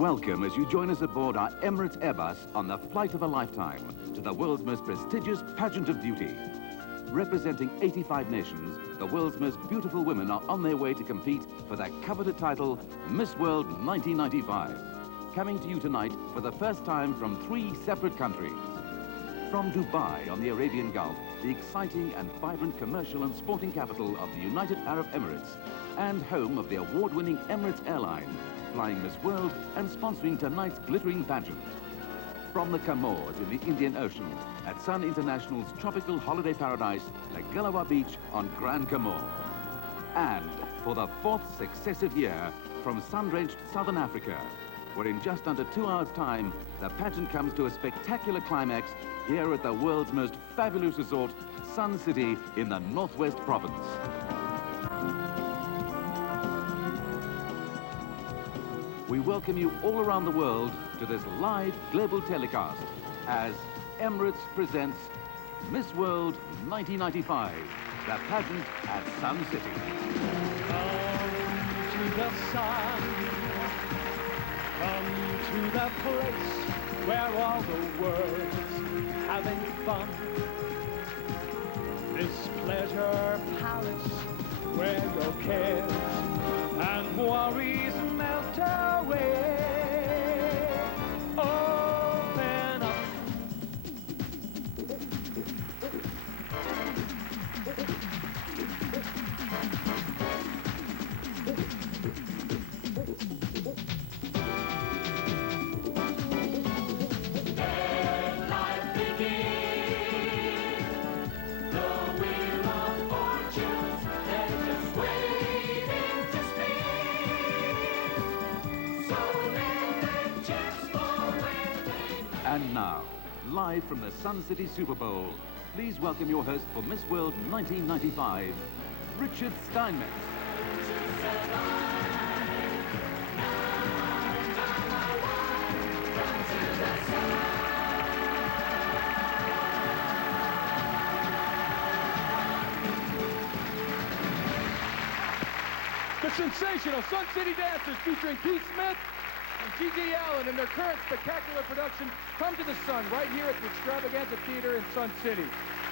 Welcome as you join us aboard our Emirates Airbus on the flight of a lifetime to the world's most prestigious pageant of beauty. Representing 85 nations, the world's most beautiful women are on their way to compete for their coveted title, Miss World 1995. Coming to you tonight for the first time from 3 separate countries. From Dubai on the Arabian Gulf, the exciting and vibrant commercial and sporting capital of the United Arab Emirates, and home of the award-winning Emirates Airline, flying Miss World and sponsoring tonight's glittering pageant. From the Comores in the Indian Ocean, at Sun International's tropical holiday paradise, La Galawa Beach on Grand Comore. And for the 4th successive year, from sun-drenched Southern Africa, where in just under 2 hours' time, the pageant comes to a spectacular climax here at the world's most fabulous resort, Sun City in the Northwest Province. We welcome you all around the world to this live global telecast as Emirates presents Miss World 1995, the pageant at Sun City. Come to the sun, come to the place where all the world's having fun. This pleasure palace where your cares and worries melt away. Open up. Let life begin. The wheel of fortunes, they're just waiting to spin. So let the chips fall when they... And now, live from the Sun City Super Bowl, please welcome your host for Miss World 1995, Richard Steinmetz. The sensational Sun City Dancers featuring Pete Smith and G.G. Allen in their current spectacular production come to the Sun right here at the Extravaganza Theater in Sun City.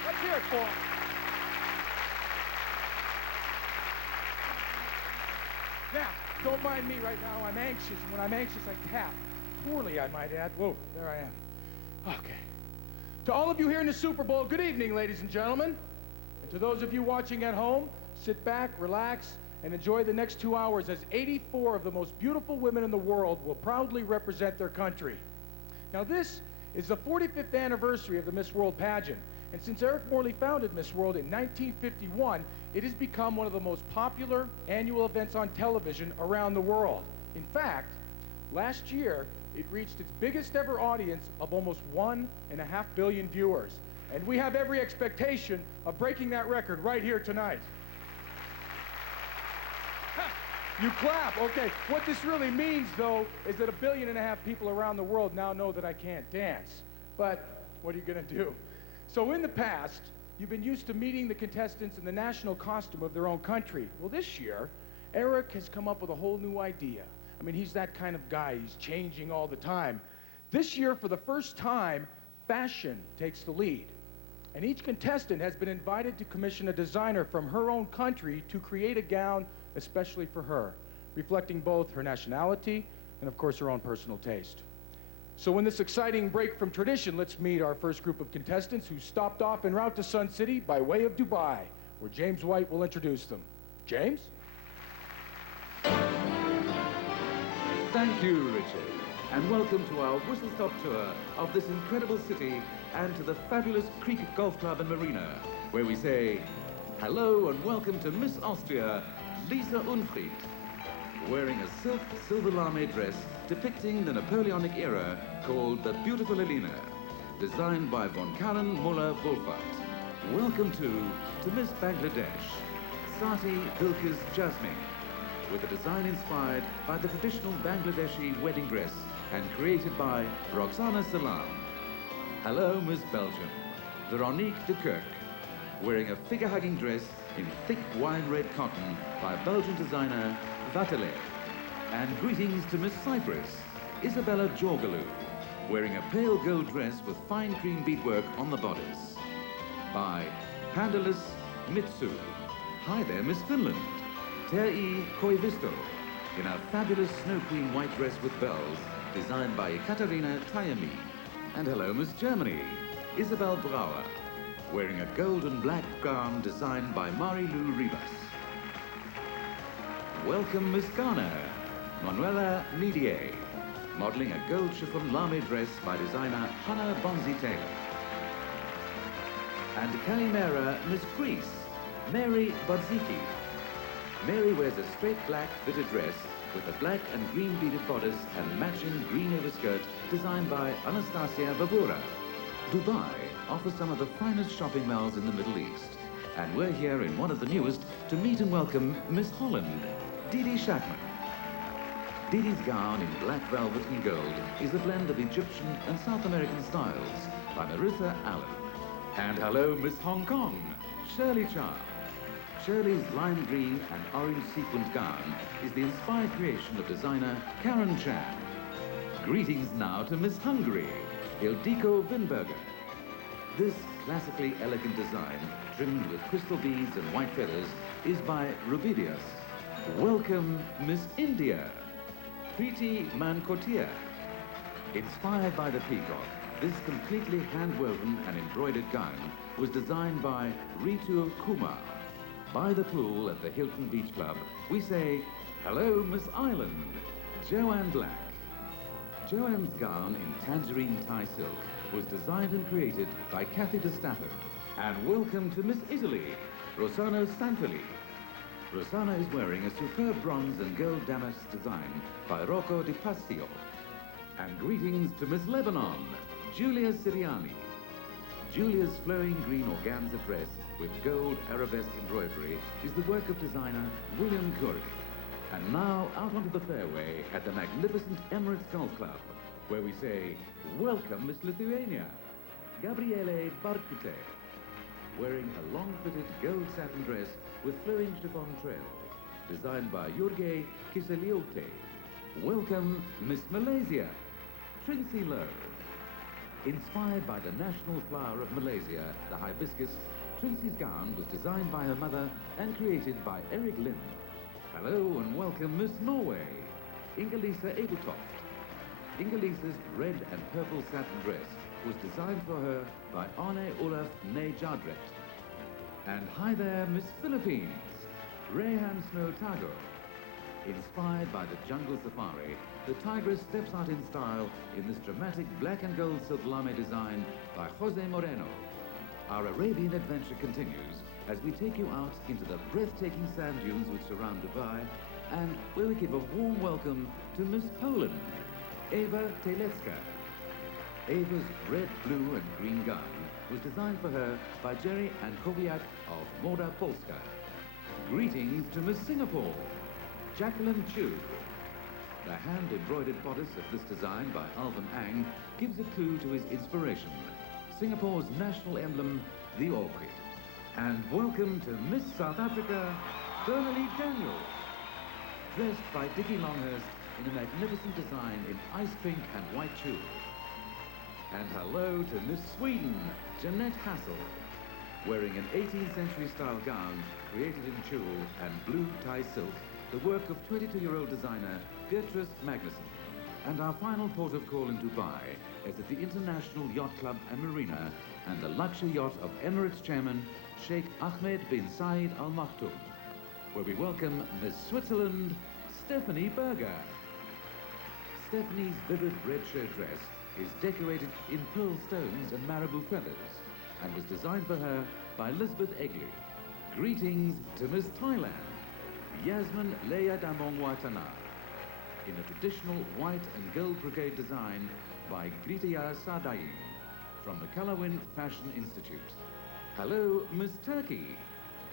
Let's hear it for them. Now, don't mind me right now. I'm anxious, and when I'm anxious, I tap. Poorly, I might add. Whoa, there I am. Okay. To all of you here in the Super Bowl, good evening, ladies and gentlemen. And to those of you watching at home, sit back, relax, and enjoy the next 2 hours as 84 of the most beautiful women in the world will proudly represent their country. Now this is the 45th anniversary of the Miss World pageant, and since Eric Morley founded Miss World in 1951, it has become one of the most popular annual events on television around the world. In fact, last year, it reached its biggest ever audience of almost 1.5 billion viewers, and we have every expectation of breaking that record right here tonight. You clap, okay. What this really means, though, is that 1.5 billion people around the world now know that I can't dance. But what are you gonna do? So in the past, you've been used to meeting the contestants in the national costume of their own country. Well, this year, Eric has come up with a whole new idea. I mean, he's that kind of guy. He's changing all the time. This year, for the first time, fashion takes the lead. And each contestant has been invited to commission a designer from her own country to create a gown especially for her, reflecting both her nationality and, of course, her own personal taste. So in this exciting break from tradition, let's meet our first group of contestants who stopped off en route to Sun City by way of Dubai, where James White will introduce them. James? Thank you, Richard, and welcome to our whistle-stop tour of this incredible city and to the fabulous Creek Golf Club and Marina, where we say hello and welcome to Miss Austria, Lisa Unfried, wearing a silk silver lame dress depicting the Napoleonic era called the Beautiful Elena, designed by von Karen Muller-Wohlfahrt. Welcome to Miss Bangladesh, Sati Bilkis Jasmine, with a design inspired by the traditional Bangladeshi wedding dress and created by Roxana Salam. Hello, Miss Belgium, Veronique de Kirk, wearing a figure-hugging dress in thick wine-red cotton by Belgian designer Vatelet. And greetings to Miss Cyprus, Isabella Jorgaloo, wearing a pale gold dress with fine cream beadwork on the bodice. By Pandalis Mitsu. Hi there, Miss Finland. Ter'i Koivisto, in a fabulous Snow Queen white dress with bells, designed by Katarina Tajami. And hello, Miss Germany, Isabel Brauer, wearing a gold and black gown designed by Marie-Lou Rivas. Welcome, Miss Ghana, Manuela Nidier, modeling a gold chiffon lame dress by designer Hannah Bonzi Taylor. And Calimera Miss Greece, Mary Bodziki. Mary wears a straight black fitted dress with a black and green beaded bodice and matching green overskirt designed by Anastasia Vavura. Dubai offers some of the finest shopping malls in the Middle East. And we're here in one of the newest to meet and welcome Miss Holland, Didi Shackman. Didi's gown in black velvet and gold is a blend of Egyptian and South American styles by Maritha Allen. And hello, Miss Hong Kong, Shirley Chow. Shirley's lime green and orange sequined gown is the inspired creation of designer Karen Chan. Greetings now to Miss Hungary, Ildiko Winberger. This classically elegant design, trimmed with crystal beads and white feathers, is by Rubidius. Welcome, Miss India, Preeti Mankotia. Inspired by the peacock, this completely hand-woven and embroidered gown was designed by Ritu Kumar. By the pool at the Hilton Beach Club, we say, hello, Miss Island, Joanne Black. Joanne's gown in tangerine Thai silk was designed and created by Kathy de Stafford. And welcome to Miss Italy, Rossano Sanfili. Rossana is wearing a superb bronze and gold damask design by Rocco Di Passio. And greetings to Miss Lebanon, Julia Siriani. Julia's flowing green organza dress with gold arabesque embroidery is the work of designer William Curry. And now out onto the fairway at the magnificent Emirates Golf Club, where we say, welcome, Miss Lithuania, Gabriele Barkute, wearing a long-fitted gold satin dress with flowing chiffon trail, designed by Jorge Kiseliote. Welcome, Miss Malaysia, Trincy Lowe. Inspired by the national flower of Malaysia, the hibiscus, Trincy's gown was designed by her mother and created by Eric Lind. Hello and welcome, Miss Norway, Inga-Lisa Ebertoft. Inga-Lisa's red and purple satin dress was designed for her by Arne Olaf Nejadret. And hi there, Miss Philippines, Rehan Snow Tago. Inspired by the jungle safari, the tigress steps out in style in this dramatic black and gold silk lame design by Jose Moreno. Our Arabian adventure continues as we take you out into the breathtaking sand dunes which surround Dubai and where we give a warm welcome to Miss Poland, Eva Telecka. Eva's red, blue and green gown was designed for her by Jerry and Kowiak of Moda Polska. Greetings to Miss Singapore, Jacqueline Chu. The hand-embroidered bodice of this design by Alvin Ang gives a clue to his inspiration, Singapore's national emblem, the orchid. And welcome to Miss South Africa, Bernally Daniel, dressed by Dickie Longhurst in a magnificent design in ice pink and white tulle. And hello to Miss Sweden, Jeanette Hassel, wearing an 18th century style gown created in tulle and blue Thai silk, the work of 22-year-old designer Beatrice Magnuson. And our final port of call in Dubai is at the International Yacht Club and Marina and the luxury yacht of Emirates Chairman Sheikh Ahmed bin Saeed Al Maktoum, where we welcome Miss Switzerland, Stephanie Berger. Stephanie's vivid red show dress is decorated in pearl stones and marabou feathers and was designed for her by Elizabeth Egley. Greetings to Miss Thailand, Yasmin Leia Damong Watana, in a traditional white and gold brocade design by Gritaya Sadai from the Kalawin Fashion Institute. Hello, Miss Turkey,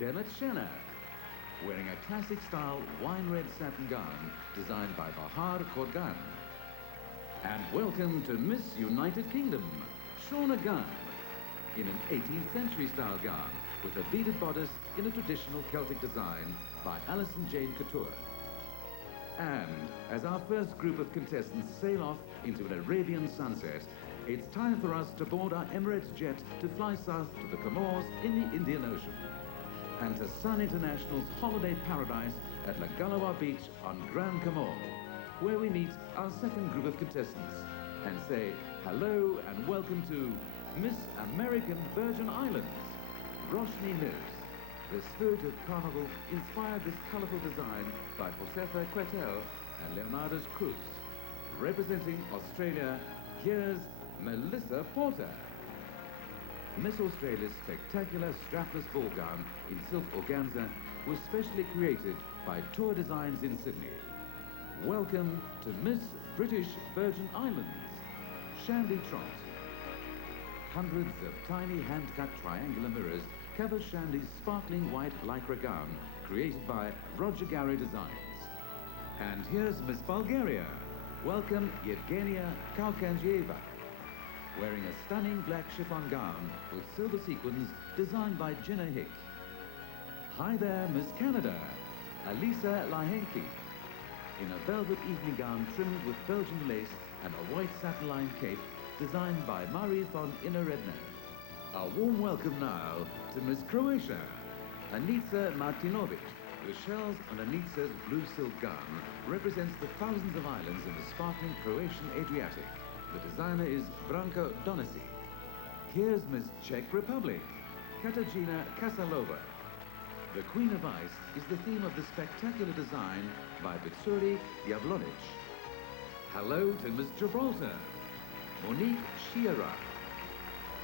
Demet Shena, wearing a classic style wine red satin gown designed by Bahar Korgan. And welcome to Miss United Kingdom, Shauna Gunn, in an 18th century style gown with a beaded bodice in a traditional Celtic design by Alison Jane Couture. And as our first group of contestants sail off into an Arabian sunset, it's time for us to board our Emirates jet to fly south to the Comores in the Indian Ocean and to Sun International's holiday paradise at La Galawa Beach on Grand Comore, where we meet our second group of contestants and say hello and welcome to Miss American Virgin Islands, Roshni Mills. The spirit of carnival inspired this colorful design by Josefa Quetel and Leonardo Cruz. Representing Australia, here's Melissa Porter. Miss Australia's spectacular strapless ball gown in silk organza was specially created by Tour Designs in Sydney. Welcome to Miss British Virgin Islands, Shandy Trott. Hundreds of tiny hand-cut triangular mirrors cover Shandy's sparkling white lycra gown created by Roger Gary Designs. And here's Miss Bulgaria. Welcome Yevgenia Kaukanjieva, wearing a stunning black chiffon gown with silver sequins designed by Jenna Hick. Hi there, Miss Canada, Alisa Lahenki, in a velvet evening gown trimmed with Belgian lace and a white satin-lined cape designed by Marie von Inneredner. A warm welcome now to Miss Croatia, Anica Martinovic. The shells on Anica's blue silk gown represents the thousands of islands in the sparkling Croatian Adriatic. The designer is Branko Donasi. Here's Miss Czech Republic, Katarzyna Kasalova. The Queen of Ice is the theme of the spectacular design by Vitsuri Javlonic. Hello to Miss Gibraltar, Monique Shiera.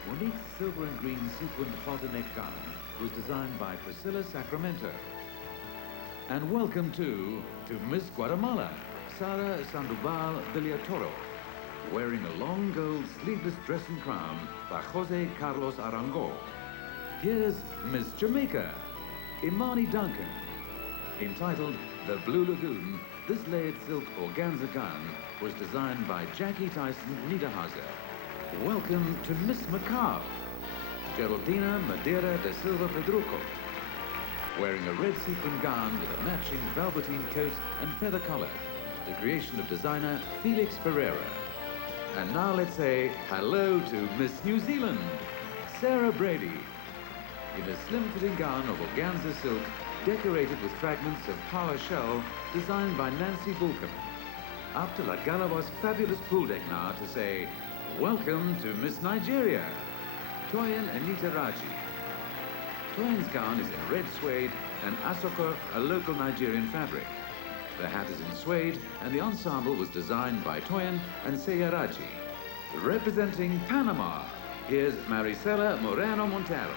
Monique's silver and green sequined halter neck gown was designed by Priscilla Sacramento. And welcome to Miss Guatemala, Sara Sandoval Villatoro, wearing a long gold sleeveless dress and crown by Jose Carlos Arango. Here's Miss Jamaica, Imani Duncan. Entitled The Blue Lagoon, this layered silk organza gown was designed by Jackie Tyson Niederhauser. Welcome to Miss Macau, Geraldina Madeira da Silva Pedruco, wearing a red sequin gown with a matching velveteen coat and feather collar, the creation of designer Felix Ferreira. And now let's say hello to Miss New Zealand, Sarah Brady, in a slim-fitting gown of organza silk decorated with fragments of power shell designed by Nancy Bulkham. Up to La Galawa's fabulous pool deck now to say welcome to Miss Nigeria, Toyin Anita Raji. Toyin's gown is in red suede and asoko, a local Nigerian fabric. The hat is in suede and the ensemble was designed by Toyin and Seyaraji. Representing Panama, here's Maricela Moreno Montero,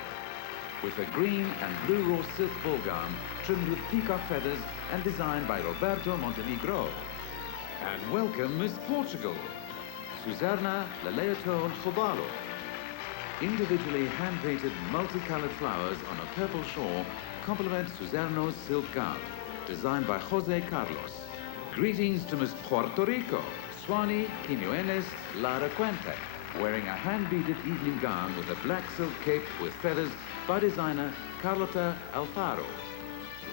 with a green and blue raw silk ball gown trimmed with peacock feathers and designed by Roberto Montenegro. And welcome Miss Portugal, Susana Laleaton Chobalo. Individually hand-painted multicolored flowers on a purple shawl complement Susano's silk gown, designed by Jose Carlos. Greetings to Miss Puerto Rico, Swani Quiñones Lara Cuente, wearing a hand-beaded evening gown with a black silk cape with feathers by designer Carlota Alfaro.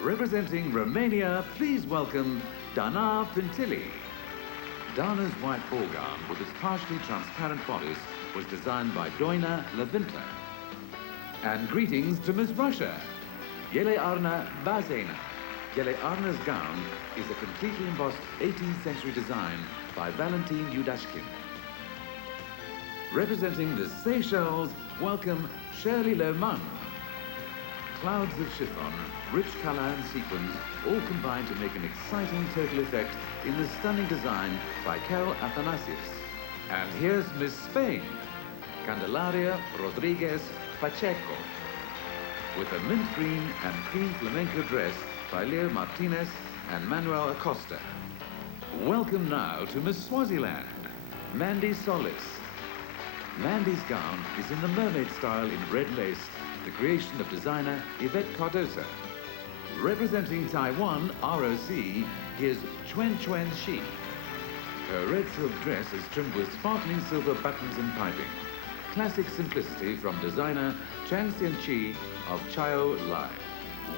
Representing Romania, please welcome Dana Pintilli. Dana's white ball gown with its partially transparent bodice was designed by Doina Levinta. And greetings to Miss Russia, Yelearna Bazena. Yelearna's gown is a completely embossed 18th century design by Valentin Yudashkin. Representing the Seychelles, welcome Shirley Lerman. Clouds of chiffon, rich color and sequins all combine to make an exciting total effect in the stunning design by Carol Athanasius. And here's Miss Spain, Candelaria Rodriguez Pacheco, with a mint green and cream flamenco dress by Leo Martinez and Manuel Acosta. Welcome now to Miss Swaziland, Mandy Solis. Mandy's gown is in the mermaid style in red lace, the creation of designer Yvette Cardosa. Representing Taiwan, ROC, here's Chuen Chuen Shi. Her red silk dress is trimmed with sparkling silver buttons and piping. Classic simplicity from designer Chang Xian-chi of Chao Lai.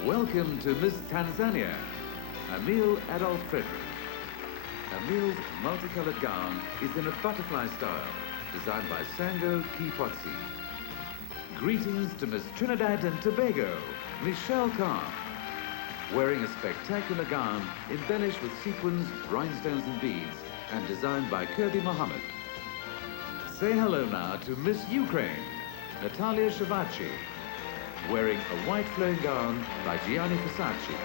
Welcome to Miss Tanzania, Emil Adolf Frederick. Emil's multicolored gown is in a butterfly style, designed by Sango Kipotsi. Greetings to Miss Trinidad and Tobago, Michelle Khan, wearing a spectacular gown embellished with sequins, rhinestones and beads, and designed by Kirby Mohammed. Say hello now to Miss Ukraine, Natalia Shavachi, wearing a white flowing gown by Gianni Versace.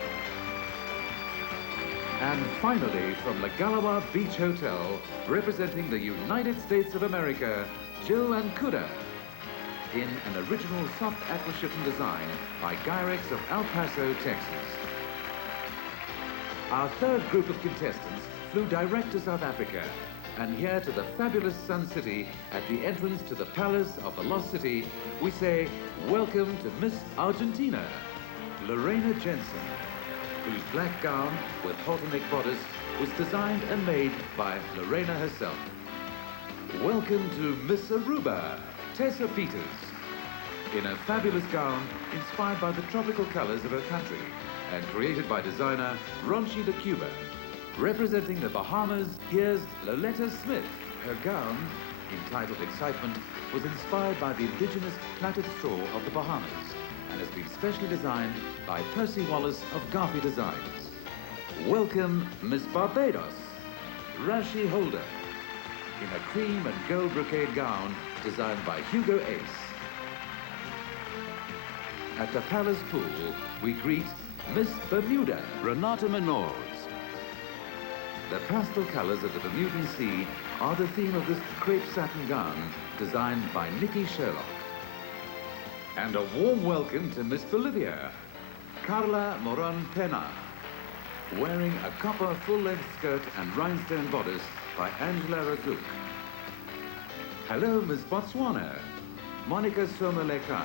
And finally, from the Galawa Beach Hotel, representing the United States of America, Jill Ancuda, in an original soft aqua chiffon design by Gyrex of El Paso, Texas. Our third group of contestants flew direct to South Africa, and here to the fabulous Sun City, at the entrance to the Palace of the Lost City, we say, welcome to Miss Argentina, Lorena Jensen, whose black gown with halter-neck bodice was designed and made by Lorena herself. Welcome to Miss Aruba, Tessa Peters, in a fabulous gown inspired by the tropical colors of her country and created by designer Ronchi de Cuba. Representing the Bahamas, here's Loletta Smith. Her gown, entitled Excitement, was inspired by the indigenous plaited straw of the Bahamas and has been specially designed by Percy Wallace of Garfi Designs. Welcome, Miss Barbados, Rashi Holder, in a cream and gold brocade gown designed by Hugo Ace. At the Palace Pool, we greet Miss Bermuda, Renata Menors. The pastel colors of the Bermudan Sea are the theme of this crepe satin gown designed by Nikki Sherlock. And a warm welcome to Miss Bolivia, Carla Moron Pena, wearing a copper full-length skirt and rhinestone bodice by Angela Razuk. Hello, Miss Botswana, Monica Somaleka,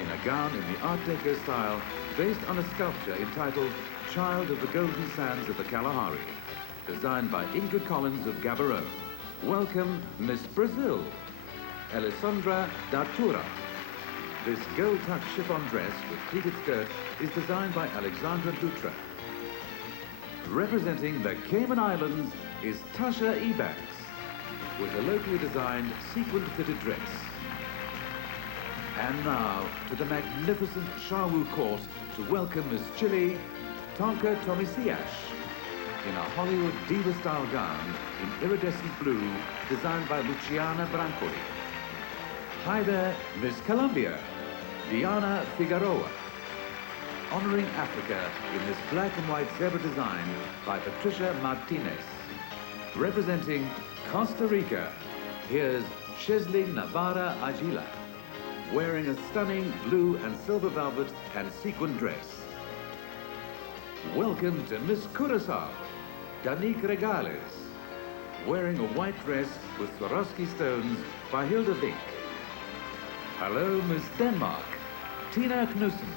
in a gown in the Art Deco style based on a sculpture entitled Child of the Golden Sands of the Kalahari, designed by Ingrid Collins of Gaborone. Welcome, Miss Brazil, Alessandra Datura. This gold-touch chiffon dress with pleated skirt is designed by Alexandra Dutra. Representing the Cayman Islands is Tasha Ebanks, with a locally designed sequin-fitted dress. And now to the magnificent Shawu Court to welcome Miss Chile, Tonka Tomisiash, in a Hollywood diva-style gown in iridescent blue designed by Luciana Brancoli. Hi there, Miss Colombia, Diana Figueroa, honoring Africa in this black and white zebra design by Patricia Martinez. Representing Costa Rica, here's Chesley Navarra Agila, wearing a stunning blue and silver velvet and sequin dress. Welcome to Miss Curaçao, Danique Regales, wearing a white dress with Swarovski stones by Hilda Vink. Hello, Miss Denmark, Tina Knudsen,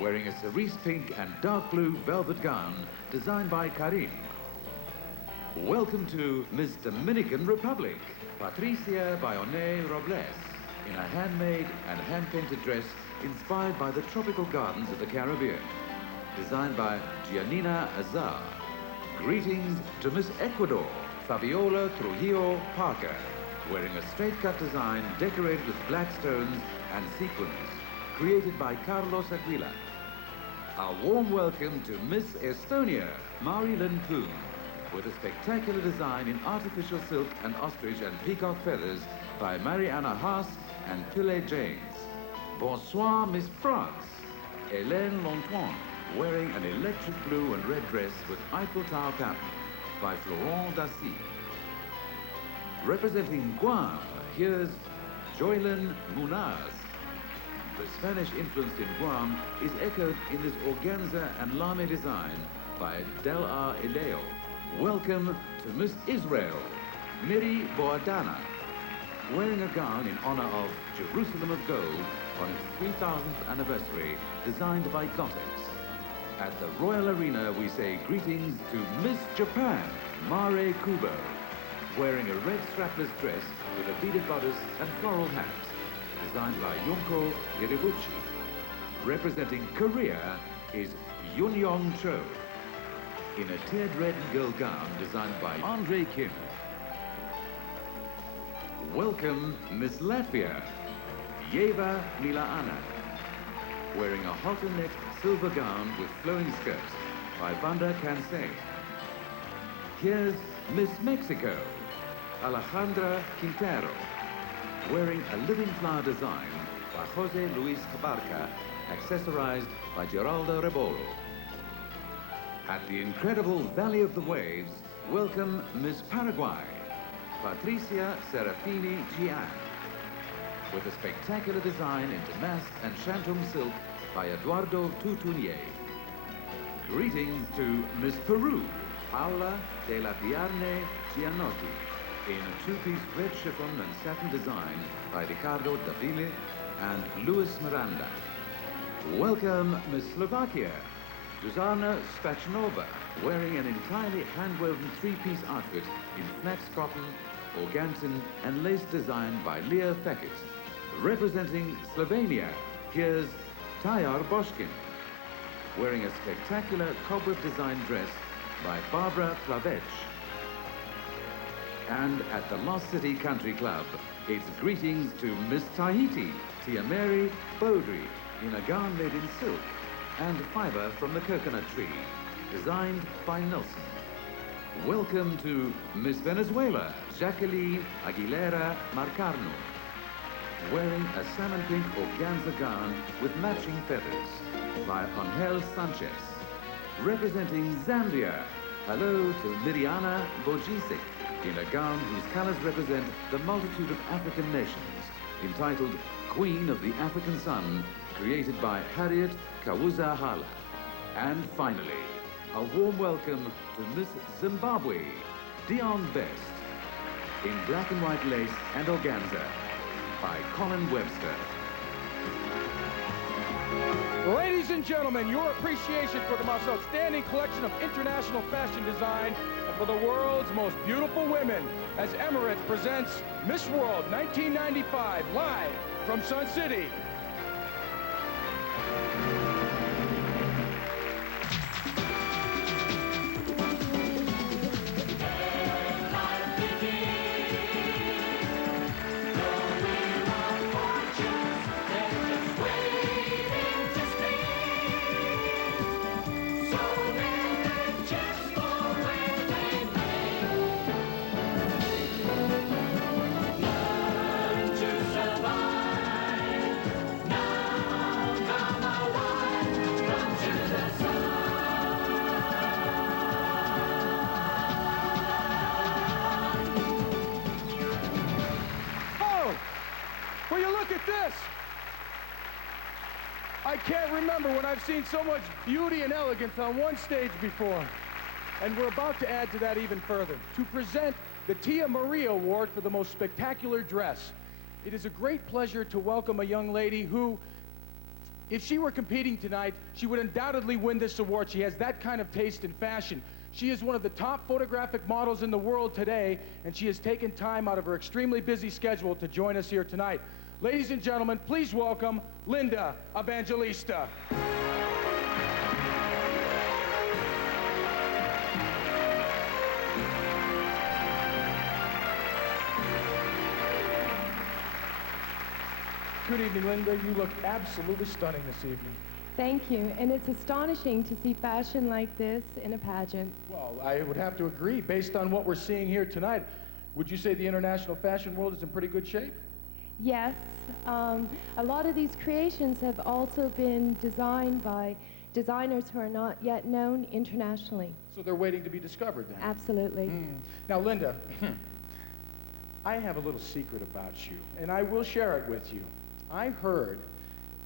wearing a cerise pink and dark blue velvet gown designed by Karim. Welcome to Miss Dominican Republic, Patricia Bayone Robles, in a handmade and hand-painted dress inspired by the tropical gardens of the Caribbean, designed by Giannina Azar. Greetings to Miss Ecuador, Fabiola Trujillo Parker, wearing a straight-cut design decorated with black stones and sequins, created by Carlos Aguila. A warm welcome to Miss Estonia, Mari-Lynn Poon, with a spectacular design in artificial silk and ostrich and peacock feathers by Mariana Haas and Pile James. Bonsoir, Miss France, Hélène Lontoine, wearing an electric blue and red dress with Eiffel Tower pattern by Florent Dassy. Representing Guam, here's Joylyn Munaz. The Spanish influence in Guam is echoed in this organza and lame design by Del R. Ileo. Welcome to Miss Israel, Miri Boadana, wearing a gown in honor of Jerusalem of Gold on its 3000th anniversary, designed by Gotex. At the Royal Arena, we say greetings to Miss Japan, Mare Kubo, wearing a red strapless dress with a beaded bodice and floral hat, designed by Yunko Iribuchi. Representing Korea is Yoon Young Cho. in a tiered red girl gown designed by Andre Kim. Welcome Miss Latvia, Yeva Milaana, wearing a halter-neck silver gown with flowing skirts by Vanda Cansey. Here's Miss Mexico, Alejandra Quintero, wearing a living flower design by Jose Luis Abarca, accessorized by Geraldo Rebolo. At the incredible Valley of the Waves, welcome Miss Paraguay, Patricia Serafini Gian, with a spectacular design in damask and shantung silk by Eduardo Tutunier. Greetings to Miss Peru, Paula de la Piarne Gianotti, in a two-piece red chiffon and satin design by Ricardo Davile and Luis Miranda. Welcome Miss Slovakia, Zuzana Spachnova, wearing an entirely hand-woven three-piece outfit in flax cotton, organza and lace designed by Leah Feckett. Representing Slovenia, here's Tajar Boschkin, wearing a spectacular cobweb design dress by Barbara Plavech. And at the Lost City Country Club, it's greetings to Miss Tahiti, Tia Mary Beaudry, in a gown made in silk and fiber from the coconut tree, designed by Nelson. Welcome to Miss Venezuela, Jacqueline Aguilera Marcarno, wearing a salmon pink organza gown with matching feathers by Angel Sanchez. Representing Zambia, hello to Miriana Bojicic, in a gown whose colors represent the multitude of African nations, entitled Queen of the African Sun, created by Harriet Kawuza Hala. And finally, a warm welcome to Miss Zimbabwe, Dion Best, in black and white lace and organza by Colin Webster. Ladies and gentlemen, your appreciation for the most outstanding collection of international fashion design and for the world's most beautiful women, as Emirates presents Miss World 1995, live from Sun City. Will you look at this? I can't remember when I've seen so much beauty and elegance on one stage before. And we're about to add to that even further, to present the Tia Maria Award for the most spectacular dress. It is a great pleasure to welcome a young lady who, if she were competing tonight, she would undoubtedly win this award. She has that kind of taste in fashion. She is one of the top photographic models in the world today, and she has taken time out of her extremely busy schedule to join us here tonight. Ladies and gentlemen, please welcome Linda Evangelista. Good evening, Linda. You look absolutely stunning this evening. Thank you, and it's astonishing to see fashion like this in a pageant. Well, I would have to agree. Based on what we're seeing here tonight, would you say the international fashion world is in pretty good shape? Yes, a lot of these creations have also been designed by designers who are not yet known internationally. So they're waiting to be discovered then? Absolutely. Now, Linda, I have a little secret about you, and I will share it with you. I heard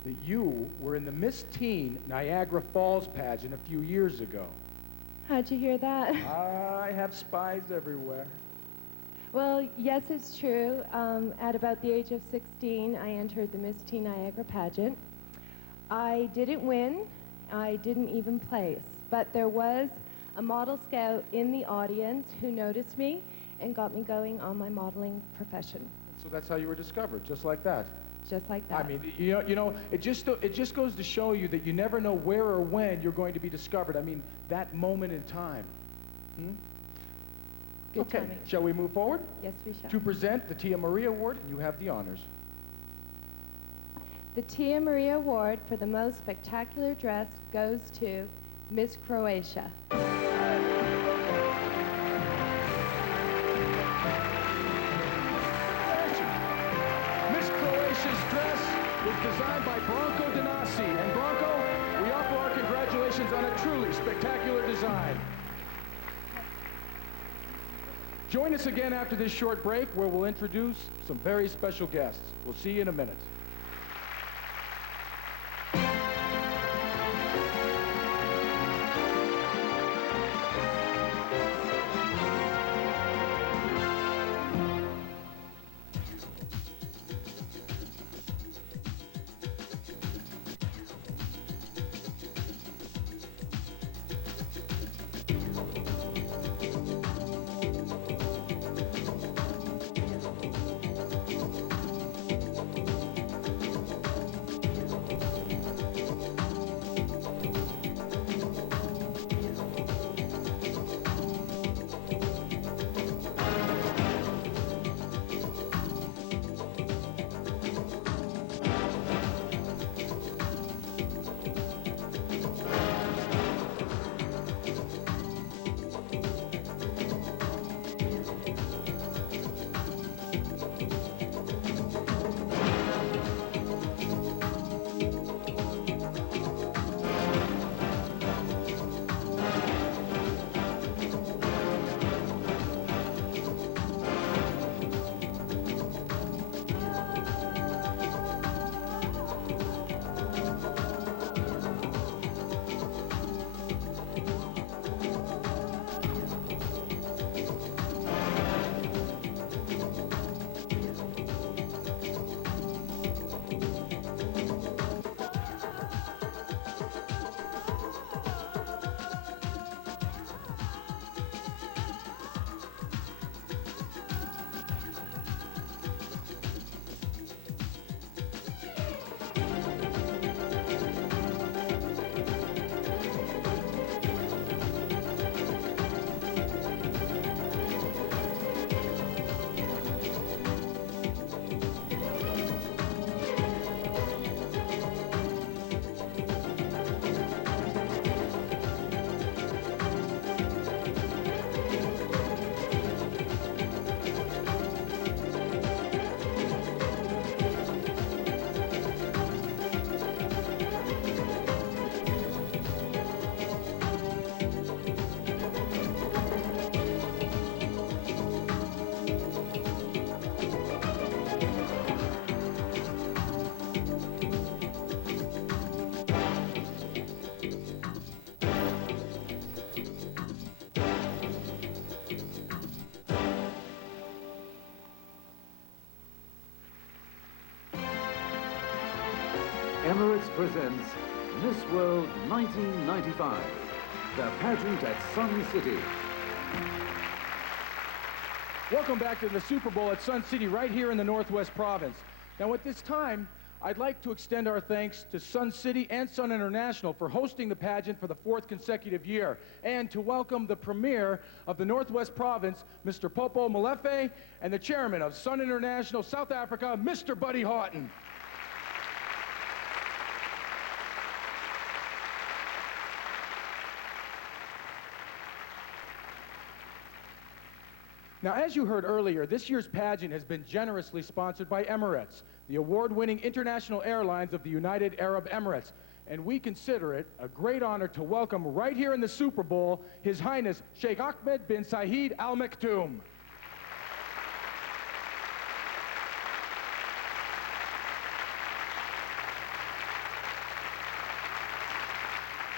that you were in the Miss Teen Niagara Falls pageant a few years ago. How'd you hear that? I have spies everywhere. Well, yes, it's true. At about the age of 16, I entered the Miss Teen Niagara pageant. I didn't win. I didn't even place. But there was a model scout in the audience who noticed me and got me going on my modeling profession. So that's how you were discovered, just like that. Just like that. I mean, it just goes to show you that you never know where or when you're going to be discovered. I mean, that moment in time. Good Okay, timing. shall we move forward? Yes, we shall. To present the Tia Maria Award, you have the honors. The Tia Maria Award for the most spectacular dress goes to Miss Croatia. Miss Croatia's dress was designed by Branko Donasi. And Branko, we offer our congratulations on a truly spectacular design. Join us again after this short break where we'll introduce some very special guests. We'll see you in a minute. Emirates presents Miss World 1995, the pageant at Sun City. Welcome back to the Super Bowl at Sun City, right here in the Northwest Province. Now at this time, I'd like to extend our thanks to Sun City and Sun International for hosting the pageant for the 4th consecutive year, and to welcome the Premier of the Northwest Province, Mr. Popo Molefe, and the Chairman of Sun International South Africa, Mr. Buddy Haughton. Now, as you heard earlier, this year's pageant has been generously sponsored by Emirates, the award-winning international airlines of the United Arab Emirates. And we consider it a great honor to welcome right here in the Super Bowl, His Highness Sheikh Ahmed bin Saeed Al Maktoum.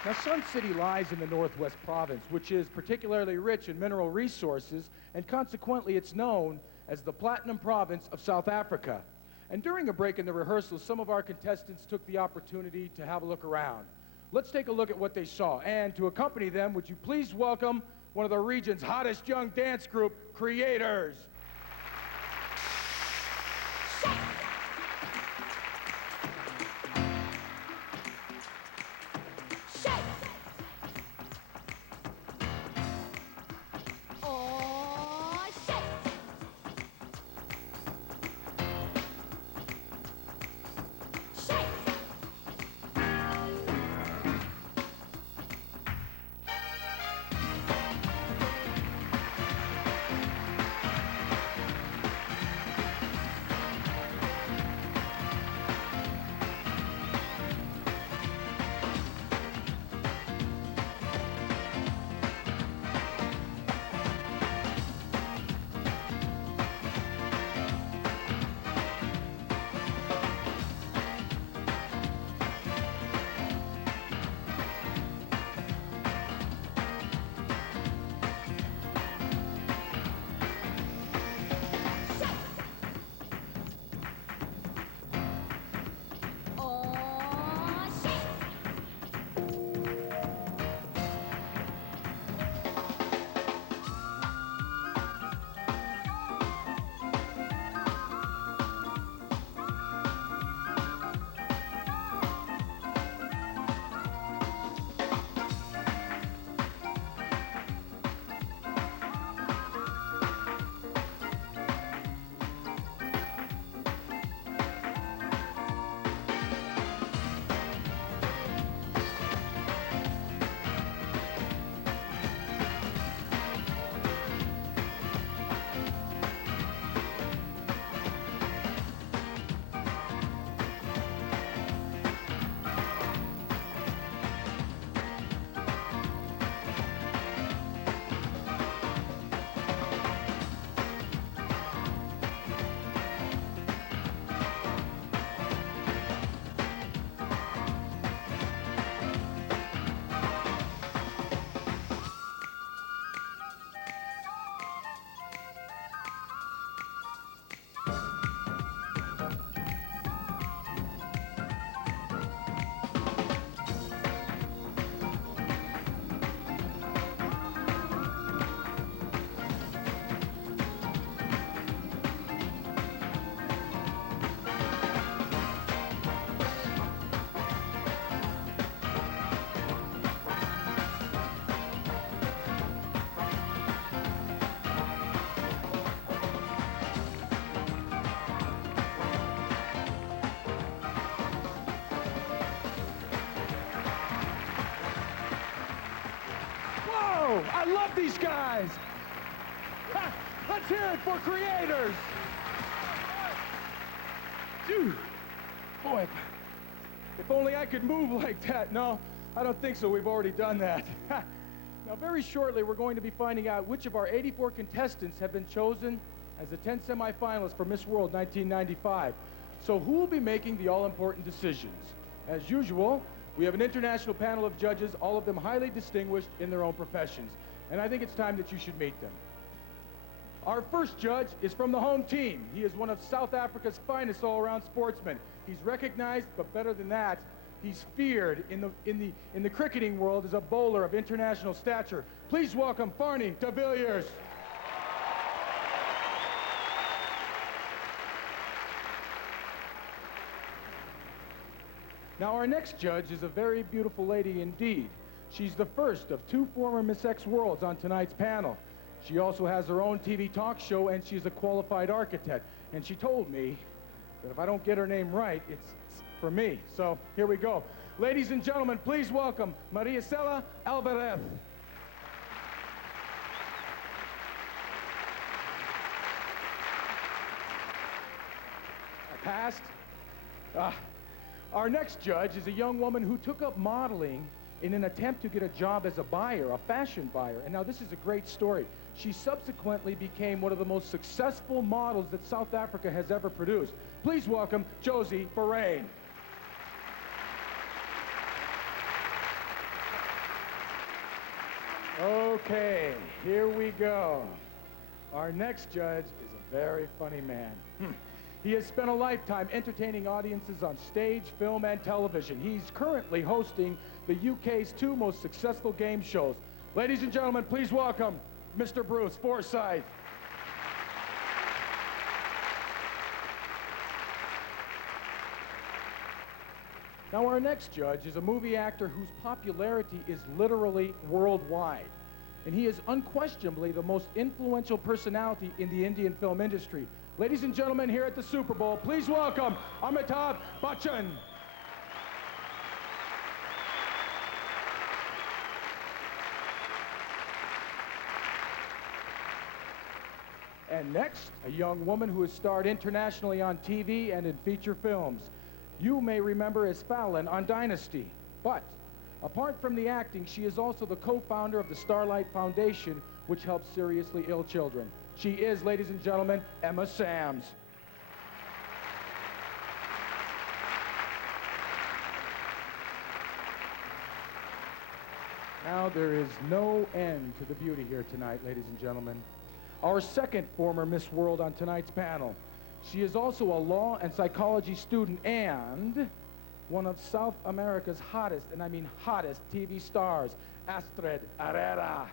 Now, Sun City lies in the Northwest Province, which is particularly rich in mineral resources, and consequently it's known as the Platinum Province of South Africa. And during a break in the rehearsals, some of our contestants took the opportunity to have a look around. Let's take a look at what they saw. And to accompany them, would you please welcome one of the region's hottest young dance group, Creators. I love these guys. Ha, let's hear it for creators. Dude, boy, if only I could move like that. No, I don't think so. We've already done that. Now, very shortly, we're going to be finding out which of our 84 contestants have been chosen as the 10 semifinalists for Miss World 1995. So who will be making the all-important decisions? As usual, we have an international panel of judges, all of them highly distinguished in their own professions. And I think it's time that you should meet them. Our first judge is from the home team. He is one of South Africa's finest all-around sportsmen. He's recognized, but better than that, he's feared in the cricketing world as a bowler of international stature. Please welcome Varney de Villiers. Now, our next judge is a very beautiful lady indeed. She's the first of 2 former Miss X Worlds on tonight's panel. She also has her own TV talk show, and she's a qualified architect. And she told me that if I don't get her name right, it's for me. So here we go. Ladies and gentlemen, please welcome Maria Cela Alvarez. I passed. Our next judge is a young woman who took up modeling in an attempt to get a job as a buyer, a fashion buyer. And now this is a great story. She subsequently became one of the most successful models that South Africa has ever produced. Please welcome Josie Verreyn. Okay, here we go. Our next judge is a very funny man. He has spent a lifetime entertaining audiences on stage, film, and television. He's currently hosting the UK's 2 most successful game shows. Ladies and gentlemen, please welcome Mr. Bruce Forsyth. Now, our next judge is a movie actor whose popularity is literally worldwide. And he is unquestionably the most influential personality in the Indian film industry. Ladies and gentlemen, here at the Super Bowl, please welcome Amitabh Bachchan. And next, a young woman who has starred internationally on TV and in feature films. You may remember as Fallon on Dynasty, but apart from the acting, she is also the co-founder of the Starlight Foundation, which helps seriously ill children. She is, ladies and gentlemen, Emma Samms. Now, there is no end to the beauty here tonight, ladies and gentlemen. Our second former Miss World on tonight's panel. She is also a law and psychology student and one of South America's hottest, and I mean hottest, TV stars, Astrid Herrera.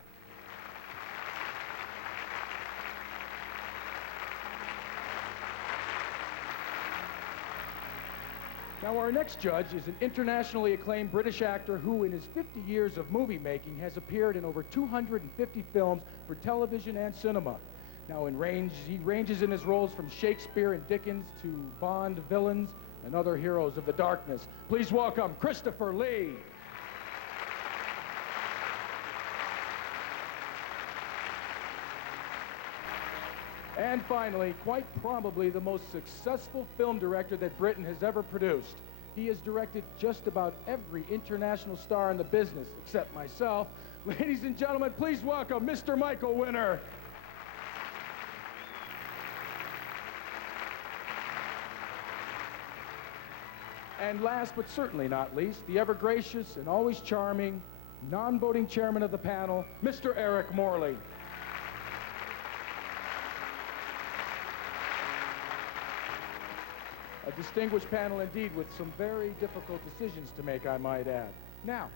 Now, our next judge is an internationally acclaimed British actor who, in his 50 years of movie making, has appeared in over 250 films for television and cinema. Now, he ranges in his roles from Shakespeare and Dickens to Bond villains and other heroes of the darkness. Please welcome Christopher Lee. And finally, quite probably the most successful film director that Britain has ever produced. He has directed just about every international star in the business, except myself. Ladies and gentlemen, please welcome Mr. Michael Winner. And last but certainly not least, the ever-gracious and always charming, non-voting chairman of the panel, Mr. Eric Morley. A distinguished panel indeed, with some very difficult decisions to make, I might add. Now,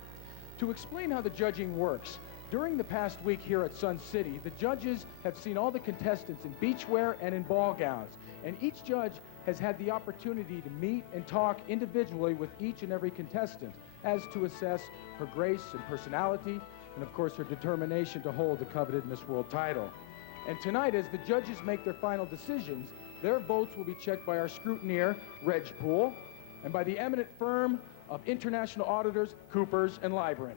to explain how the judging works, during the past week here at Sun City, the judges have seen all the contestants in beachwear and in ball gowns, and each judge has had the opportunity to meet and talk individually with each and every contestant as to assess her grace and personality, and of course her determination to hold the coveted Miss World title. And tonight, as the judges make their final decisions, their votes will be checked by our scrutineer, Reg Poole, and by the eminent firm of international auditors, Coopers and Lybrand.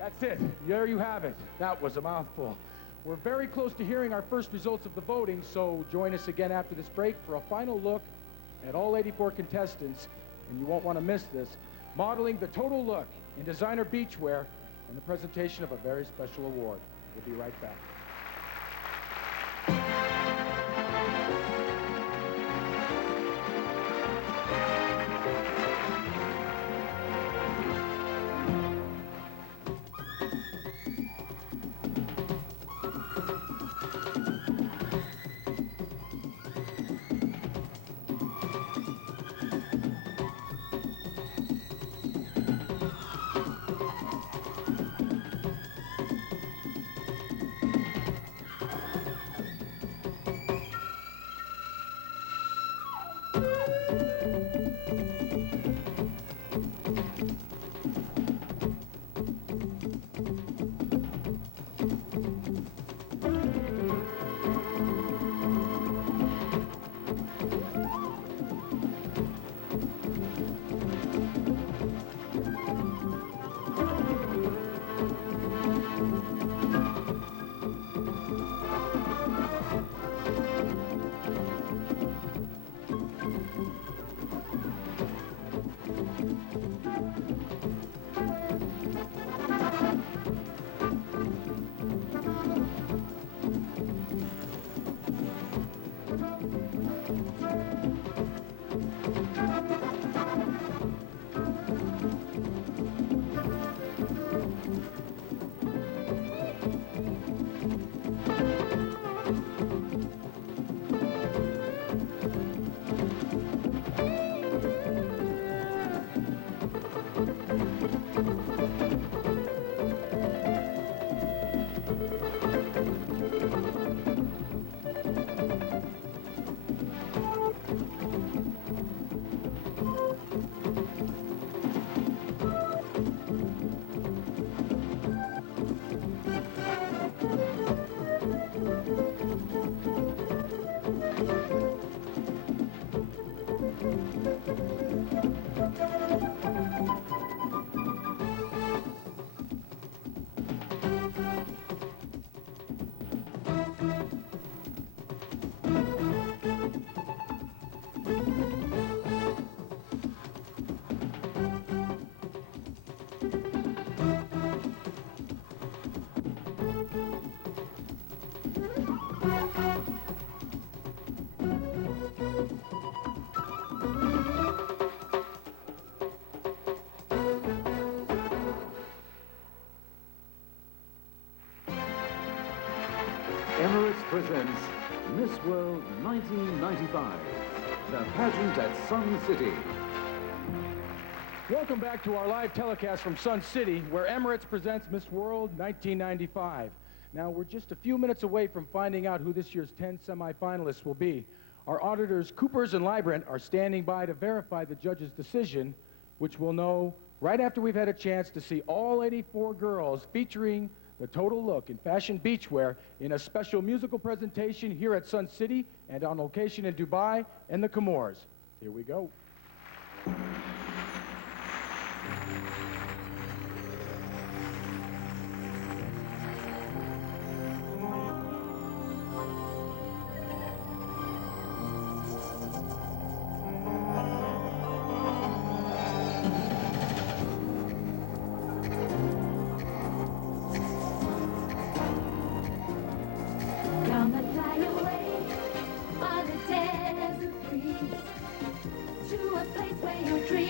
That's it. There you have it. That was a mouthful. We're very close to hearing our first results of the voting, so join us again after this break for a final look at all 84 contestants, and you won't want to miss this, modeling the total look in designer beachwear and the presentation of a very special award. We'll be right back. Emirates presents Miss World 1995, the pageant at Sun City. Welcome back to our live telecast from Sun City, where Emirates presents Miss World 1995. Now, we're just a few minutes away from finding out who this year's 10 semi-finalists will be. Our auditors, Coopers and Librant, are standing by to verify the judge's decision, which we'll know right after we've had a chance to see all 84 girls featuring the total look in fashion beachwear in a special musical presentation here at Sun City and on location in Dubai and the Comores. Here we go. Come and fly away on a desert breeze to a place where your dreams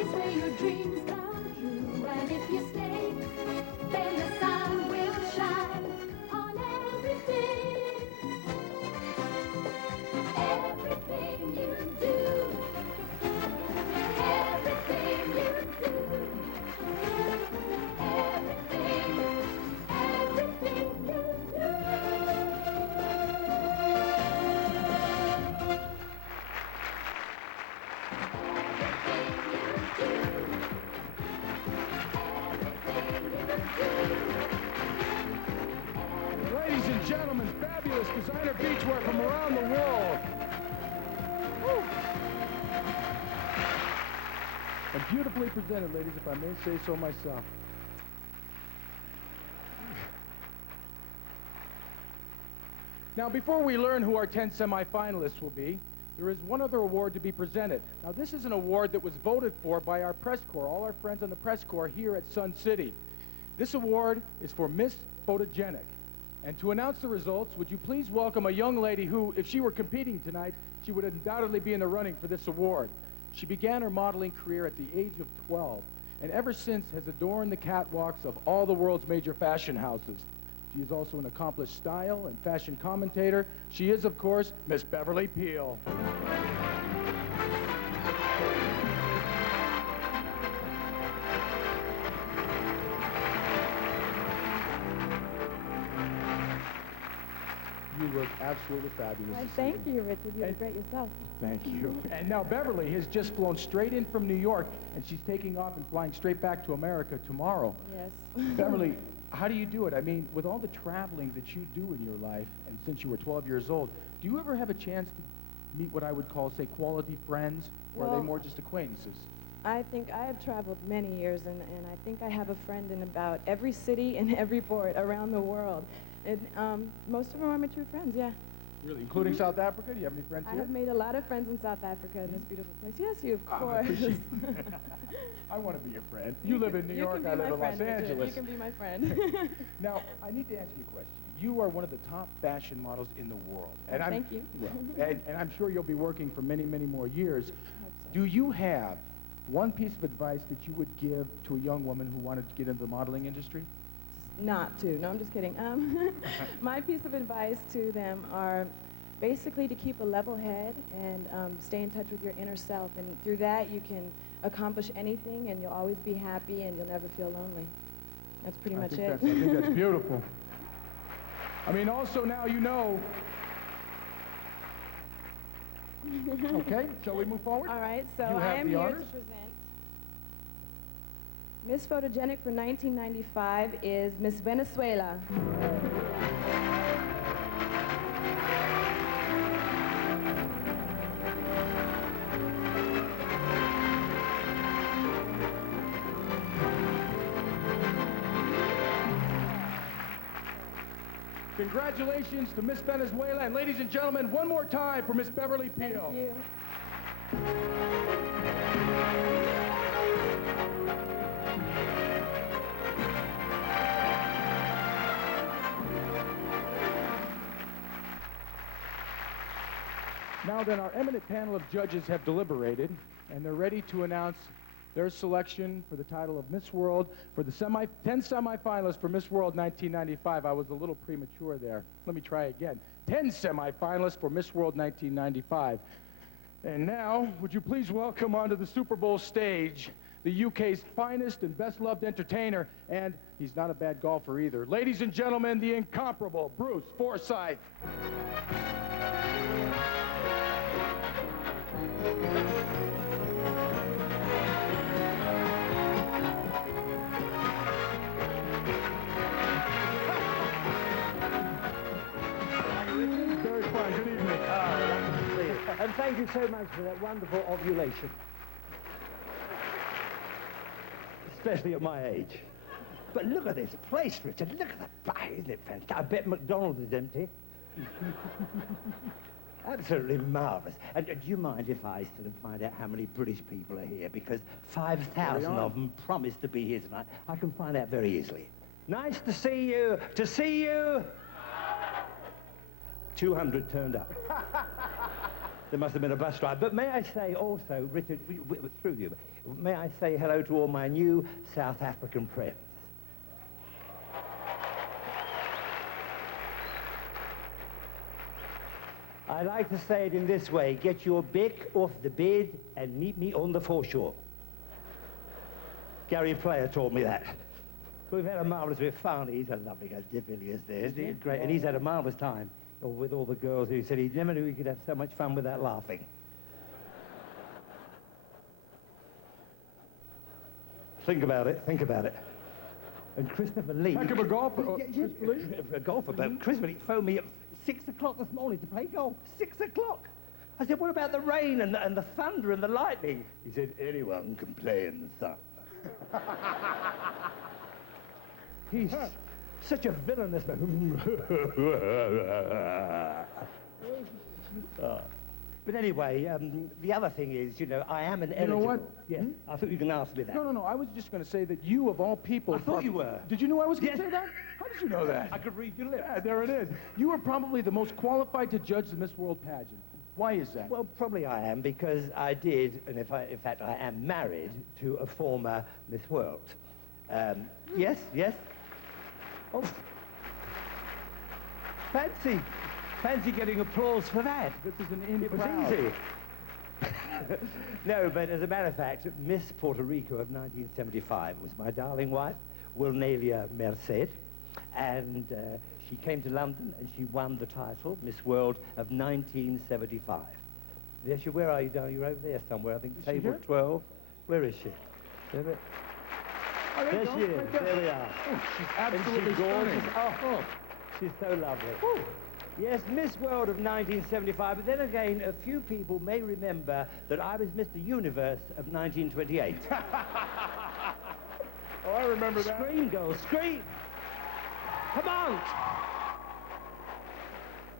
place where your dreams come true. And if you stay, then the sun will shine on everything. Everything you do. Everything you do. Everything you do. Ladies and gentlemen, fabulous designer beachwear from around the world. Woo. And beautifully presented, ladies, if I may say so myself. Now, before we learn who our 10 semifinalists will be, there is one other award to be presented. Now, this is an award that was voted for by our press corps, all our friends on the press corps here at Sun City. This award is for Miss Photogenic. And to announce the results, would you please welcome a young lady who, if she were competing tonight, she would undoubtedly be in the running for this award. She began her modeling career at the age of 12, and ever since has adorned the catwalks of all the world's major fashion houses. She is also an accomplished style and fashion commentator. She is, of course, Miss Beverly Peel. You look absolutely fabulous. Why, thank you, Richard. You look great yourself. Thank you. And now Beverly has just flown straight in from New York, and she's taking off and flying straight back to America tomorrow. Yes. Beverly, how do you do it? I mean, with all the traveling that you do in your life, and since you were 12 years old, do you ever have a chance to meet what I would call, say, quality friends, or are they Well, more just acquaintances? I think I have traveled many years, and I think I have a friend in about every city and every port around the world. And most of them are my true friends, yeah. Really? Including South Africa? Do you have any friends I here? have made a lot of friends in South Africa in this beautiful place. Yes, you, of I course. appreciate I want to be your friend. You live in New York, I live in Los Angeles. You can be my friend. Now, I need to ask you a question. You are one of the top fashion models in the world. And Thank you. Well, and I'm sure you'll be working for many, many more years. I hope so. Do you have one piece of advice that you would give to a young woman who wanted to get into the modeling industry? Not to. No, I'm just kidding. My piece of advice to them are basically to keep a level head and stay in touch with your inner self. And through that, you can accomplish anything, and you'll always be happy, and you'll never feel lonely. That's pretty much it. I think that's beautiful. I mean, also now you know. Okay, shall we move forward? All right, so You I have am the here honors. to present Miss Photogenic for 1995 is Miss Venezuela. Congratulations to Miss Venezuela, and ladies and gentlemen, one more time for Miss Beverly Peel. Thank you. Now then, our eminent panel of judges have deliberated, and they're ready to announce their selection for the title of Miss World for the 10 semifinalists for Miss World 1995. I was a little premature there. Let me try again. 10 semifinalists for Miss World 1995. And now, would you please welcome onto the Super Bowl stage the UK's finest and best-loved entertainer, and he's not a bad golfer either. Ladies and gentlemen, the incomparable Bruce Forsyth. Very fine. Good evening. And thank you so much for that wonderful ovulation. Especially at my age. But look at this place, Richard. Look at that bar. Isn't it fantastic? I bet McDonald's is empty. Absolutely marvellous. And do you mind if I sort of find out how many British people are here? Because 5,000 of them promised to be here tonight. I can find out very easily. Nice to see you. To see you. 200 turned up. There must have been a bus drive. But may I say also, Richard, through you, May I say hello to all my new South African friends? I like to say it in this way: get your bick off the bed and meet me on the foreshore. Gary Player taught me that. We've had a marvellous bit of fun. He's a lovely guy, Dick Villiers there. He's great, and he's had a marvellous time with all the girls. He said he never knew he could have so much fun without laughing. Think about it, think about it. And Christopher Lee... Heck of a golfer. Christopher Lee? A golfer, but Christopher Lee phoned me at 6 o'clock this morning to play golf. 6 o'clock. I said, what about the rain and the thunder and the lightning? He said, anyone can play in the sun. He's such a villainous man. But anyway, the other thing is, you know, I am an eligible... You know what? Yes, I thought you were going to ask me that. No, I was just going to say that you, of all people... I thought you were. Did you know I was going to Yes. say that? How did you know that? I could read your lips. Yeah, there it is. You are probably the most qualified to judge the Miss World pageant. Why is that? Well, probably I am, because I did, and in fact, I am married to a former Miss World. Yes? Oh. Fancy getting applause for that. This is an in It was crowd. easy. No, but as a matter of fact, Miss Puerto Rico of 1975 was my darling wife, Wilnelia Merced, and she came to London and she won the title, Miss World of 1975. Yes, where are you, darling? You're over there somewhere, I think, Is she table here? 12. Where is she? There, Oh, there you she go. is, Right there. there we are. Oh, she's And absolutely she's gorgeous. stunning. Oh, she's so lovely. Yes, Miss World of 1975, but then again, a few people may remember that I was Mr. Universe of 1928. Oh, I remember that. Scream, girls, scream! Come on!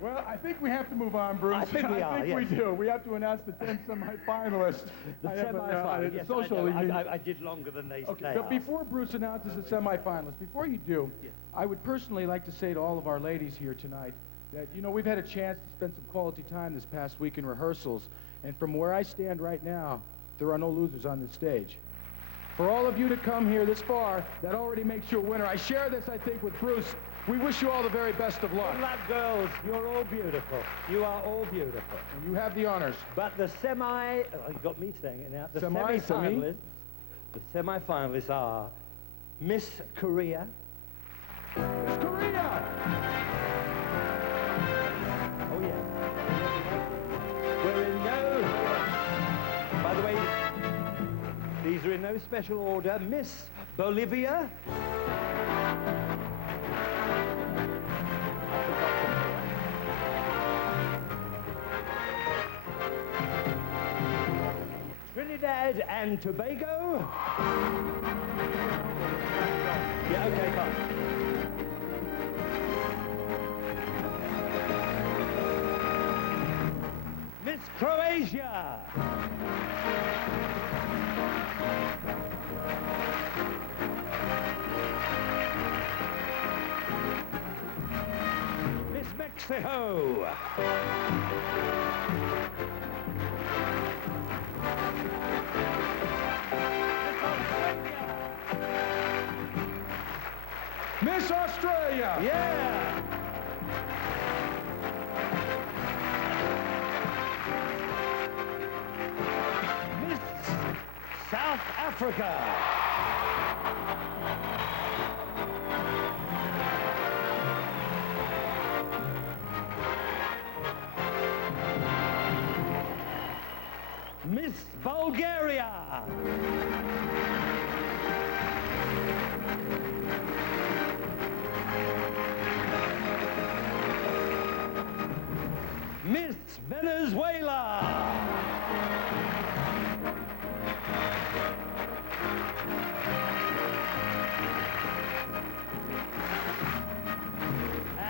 Well, I think we have to move on, Bruce. I think we are, we yes. do. We have to announce the 10 semi-finalists. The I have a, semi-final, yes, social I, know. union. I did longer than they Okay, say. but before Bruce announces the semi-finalists, before you do, Yes. I would personally like to say to all of our ladies here tonight that, you know, we've had a chance to spend some quality time this past week in rehearsals, and from where I stand right now, there are no losers on this stage. For all of you to come here this far, that already makes you a winner. I share this, I think, with Bruce. We wish you all the very best of luck. Good luck, girls. You're all beautiful. You are all beautiful. And you have the honors. But the you got me saying it now. The Semi, semi-finalists, the semi-finalists are Miss Korea. Miss Korea! Oh, yeah. We're in no... By the way, these are in no special order. Miss Bolivia. Trinidad and Tobago. Yeah, okay, fine. Miss Croatia. Miss Mexico. Miss Australia! Yeah. Miss South Africa. Miss Bulgaria. Miss Venezuela.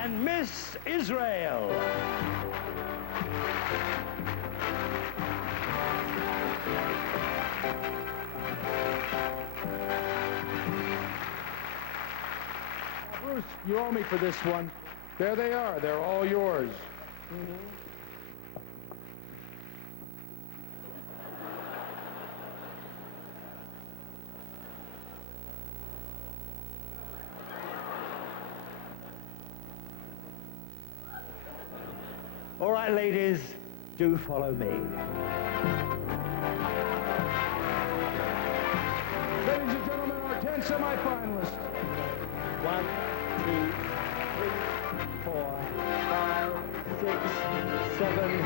And Miss Israel. Bruce, you owe me for this one. There they are. They're all yours. All right, ladies, do follow me. Ladies and gentlemen, our 10 semifinalists. 1, 2, 3, 4, 5, 6, 7,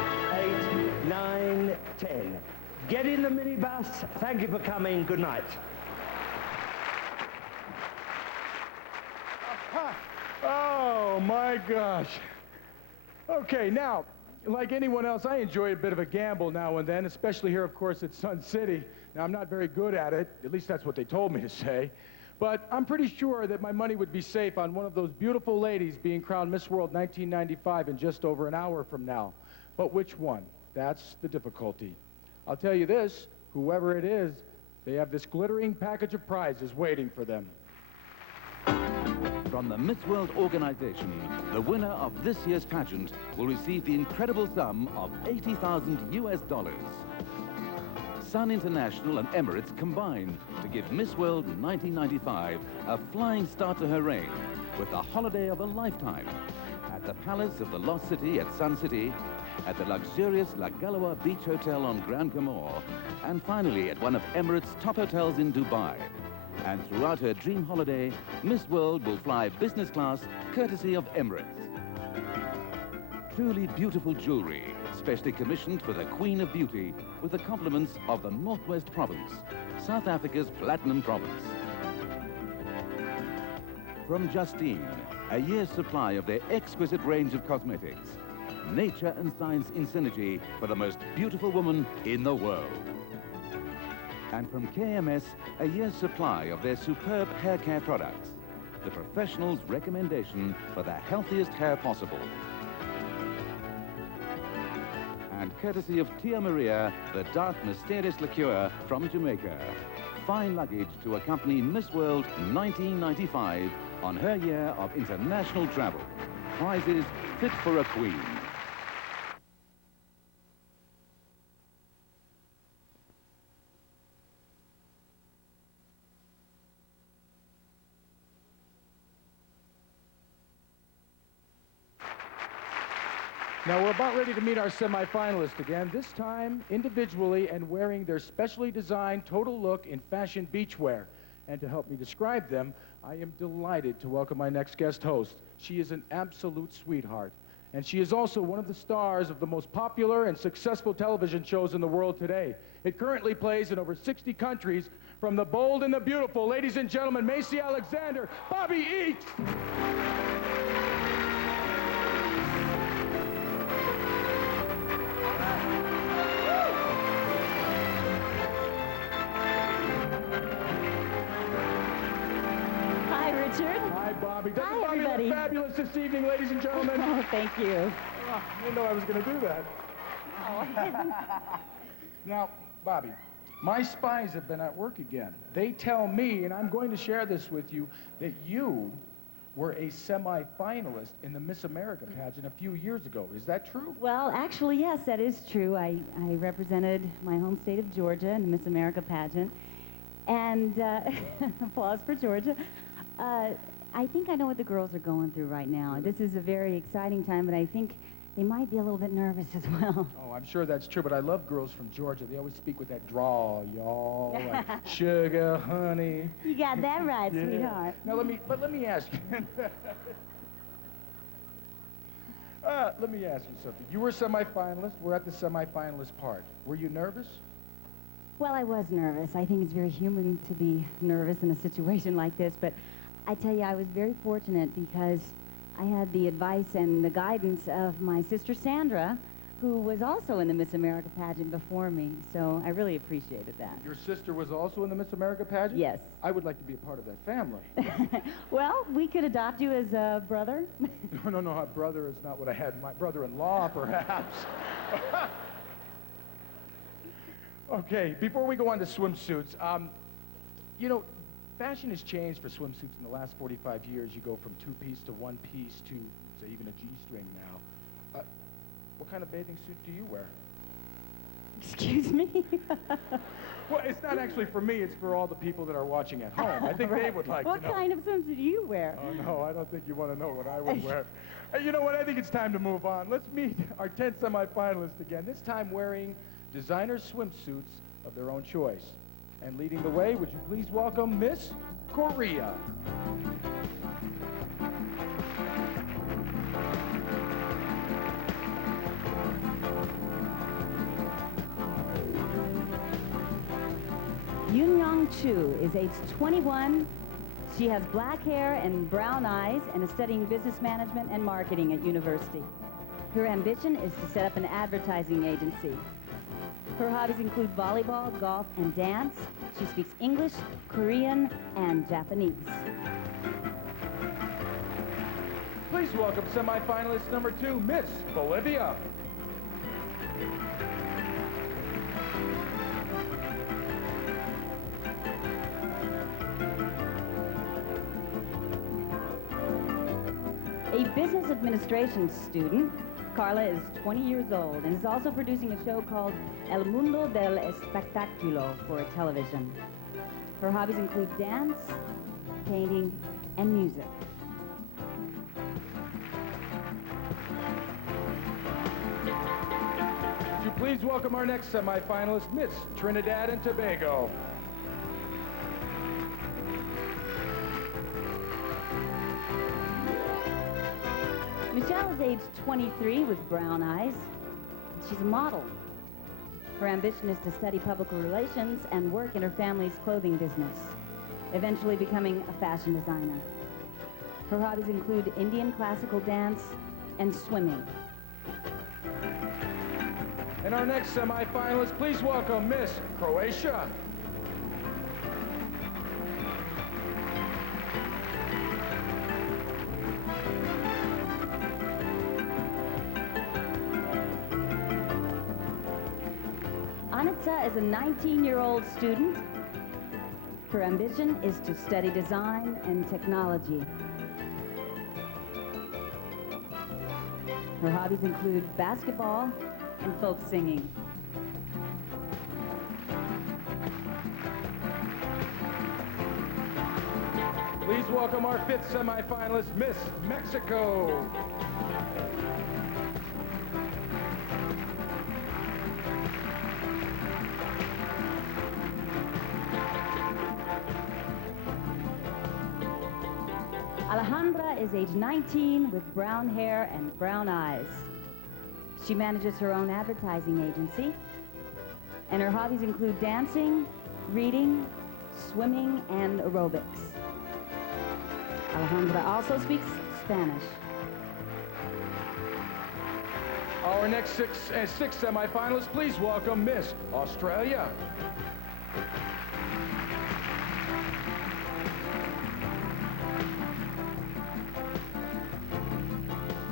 8, 9, 10. Get in the minibus. Thank you for coming. Good night. Oh, my gosh. Okay, now, like anyone else, I enjoy a bit of a gamble now and then, especially here, of course, at Sun City. Now, I'm not very good at it. At least that's what they told me to say. But I'm pretty sure that my money would be safe on one of those beautiful ladies being crowned Miss World 1995 in just over an hour from now. But which one? That's the difficulty. I'll tell you this, whoever it is, they have this glittering package of prizes waiting for them. From the Miss World organization, the winner of this year's pageant will receive the incredible sum of $80,000 US. Sun International and Emirates combine to give Miss World 1995 a flying start to her reign with the holiday of a lifetime at the Palace of the Lost City at Sun City, at the luxurious La Galois Beach Hotel on Grand Comore, and finally at one of Emirates' top hotels in Dubai. And throughout her dream holiday, Miss World will fly business class courtesy of Emirates. Truly beautiful jewelry, specially commissioned for the Queen of Beauty, with the compliments of the Northwest Province, South Africa's Platinum Province. From Justine, a year's supply of their exquisite range of cosmetics. Nature and science in synergy for the most beautiful woman in the world. And from KMS, a year's supply of their superb hair care products. The professional's recommendation for the healthiest hair possible. And courtesy of Tia Maria, the dark, mysterious liqueur from Jamaica. Fine luggage to accompany Miss World 1995 on her year of international travel. Prizes fit for a queen. Now, we're about ready to meet our semifinalists again, this time individually and wearing their specially designed total look in fashion beachwear. And to help me describe them, I am delighted to welcome my next guest host. She is an absolute sweetheart. And she is also one of the stars of the most popular and successful television shows in the world today. It currently plays in over 60 countries. From the bold and the beautiful, ladies and gentlemen, Macy Alexander, Bobby Eakes. Doesn't Bobby look fabulous this evening, ladies and gentlemen? Oh, thank you. I didn't know I was going to do that. Oh. Now, Bobby, my spies have been at work again. They tell me, and I'm going to share this with you, that you were a semi-finalist in the Miss America pageant a few years ago. Is that true? Well, actually, yes, that is true. I represented my home state of Georgia in the Miss America pageant. And applause for Georgia. I think I know what the girls are going through right now. This is a very exciting time, but I think they might be a little bit nervous as well. Oh, I'm sure that's true, but I love girls from Georgia. They always speak with that drawl, y'all, like sugar, honey. You got that right, Yeah. sweetheart. Now, let me ask you. Let me ask you something. You were a semifinalist. We're at the semifinalist part. Were you nervous? Well, I was nervous. I think it's very human to be nervous in a situation like this, but I tell you, I was very fortunate because I had the advice and the guidance of my sister Sandra, who was also in the Miss America pageant before me, so I really appreciated that. Your sister was also in the Miss America pageant? Yes. I would like to be a part of that family. Well, we could adopt you as a brother. No, a brother is not what I had. My brother-in-law, perhaps. Okay, before we go on to swimsuits, you know, fashion has changed for swimsuits in the last 45 years. You go from two-piece to one-piece to, say, even a G-string now. What kind of bathing suit do you wear? Excuse me? Well, it's not actually for me, it's for all the people that are watching at home. I think they would like What to know. kind of swimsuit do you wear? Oh, no, I don't think you want to know what I would wear. Hey, you know what? I think it's time to move on. Let's meet our 10 semifinalists again, this time wearing designer swimsuits of their own choice. And leading the way, would you please welcome Miss Korea. Yoon Young Chu is age 21. She has black hair and brown eyes and is studying business management and marketing at university. Her ambition is to set up an advertising agency. Her hobbies include volleyball, golf, and dance. She speaks English, Korean, and Japanese. Please welcome semifinalist number 2, Miss Bolivia. A business administration student, Carla is 20 years old and is also producing a show called El Mundo del Espectáculo for television. Her hobbies include dance, painting, and music. Would you please welcome our next semifinalist, Miss Trinidad and Tobago. Michelle is age 23 with brown eyes. She's a model. Her ambition is to study public relations and work in her family's clothing business, eventually becoming a fashion designer. Her hobbies include Indian classical dance and swimming. And our next semifinalist, please welcome Miss Croatia. Anitza is a 19-year-old student. Her ambition is to study design and technology. Her hobbies include basketball and folk singing. Please welcome our 5th semifinalist, Miss Mexico. Alejandra is age 19 with brown hair and brown eyes. She manages her own advertising agency, and her hobbies include dancing, reading, swimming, and aerobics. Alejandra also speaks Spanish. Our next six semifinalists, please welcome Miss Australia.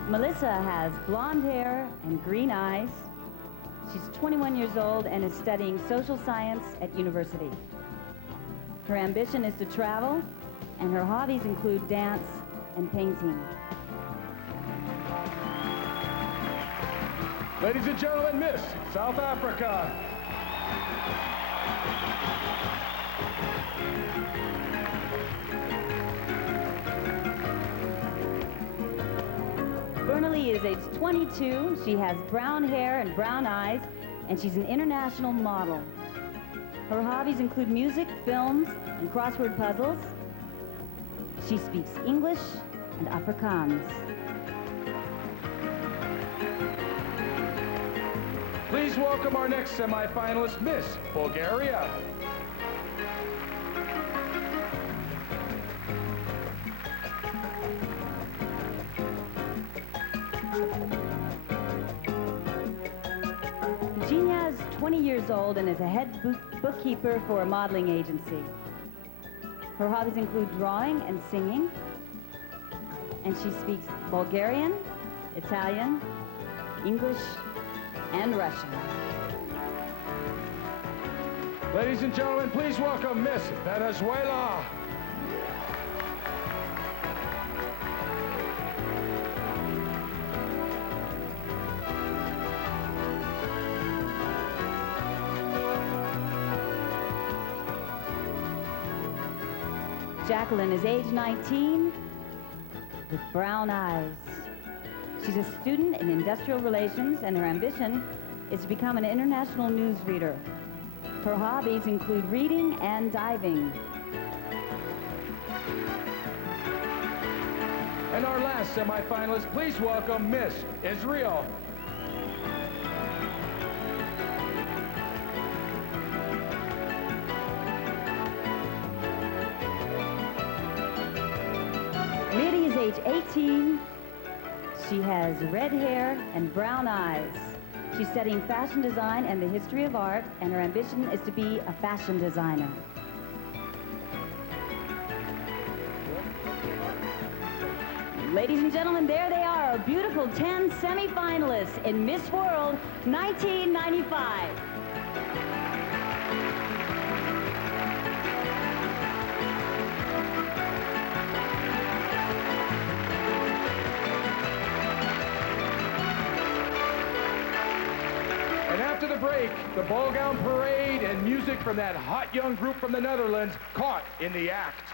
Melissa has blonde hair and green eyes. She's 21 years old and is studying social science at university. Her ambition is to travel, and her hobbies include dance and painting. Ladies and gentlemen, Miss South Africa. Bernalee is age 22. She has brown hair and brown eyes, and she's an international model. Her hobbies include music, films, and crossword puzzles. She speaks English and Afrikaans. Please welcome our next semifinalist, Miss Bulgaria. Eugenia is 20 years old and is a head bookkeeper for a modeling agency. Her hobbies include drawing and singing, and she speaks Bulgarian, Italian, English, and Russian. Ladies and gentlemen, please welcome Miss Venezuela. Jacqueline is age 19 with brown eyes. She's a student in industrial relations, and her ambition is to become an international newsreader. Her hobbies include reading and diving. And our last semifinalist, please welcome Miss Israel. Mitty is age 18. She has red hair and brown eyes. She's studying fashion design and the history of art, and her ambition is to be a fashion designer. Ladies and gentlemen, there they are, our beautiful 10 semifinalists in Miss World 1995. And after the break, the ball gown parade and music from that hot young group from the Netherlands, Caught in the Act.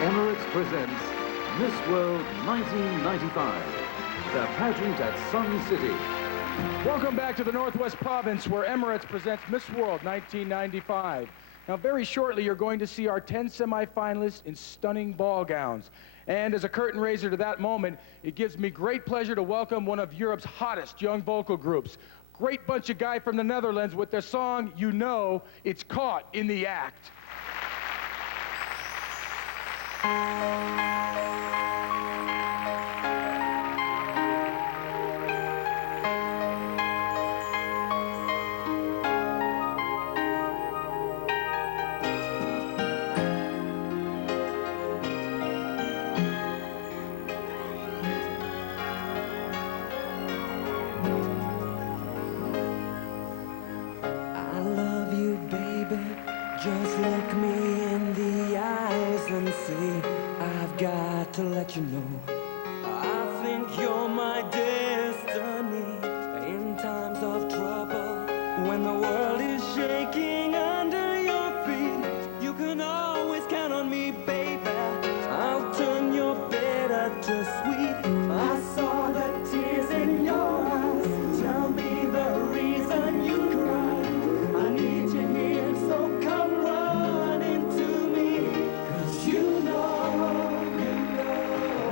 Emirates presents Miss World 1995, the pageant at Sun City. Welcome back to the Northwest Province, where Emirates presents Miss World 1995. Now, very shortly, you're going to see our 10 semifinalists in stunning ball gowns. And as a curtain raiser to that moment, it gives me great pleasure to welcome one of Europe's hottest young vocal groups. Great bunch of guys from the Netherlands with their song, You Know, It's Caught in the Act. Just look me in the eyes and see let you know I think you're my destiny. In times of trouble, when the world is shaking under your feet, you can always count on me, baby. I'll turn your bitter to sweet. I saw the tears in your eyes. Tell me the reason you cry. I need you here, so come running to me. 'Cause you know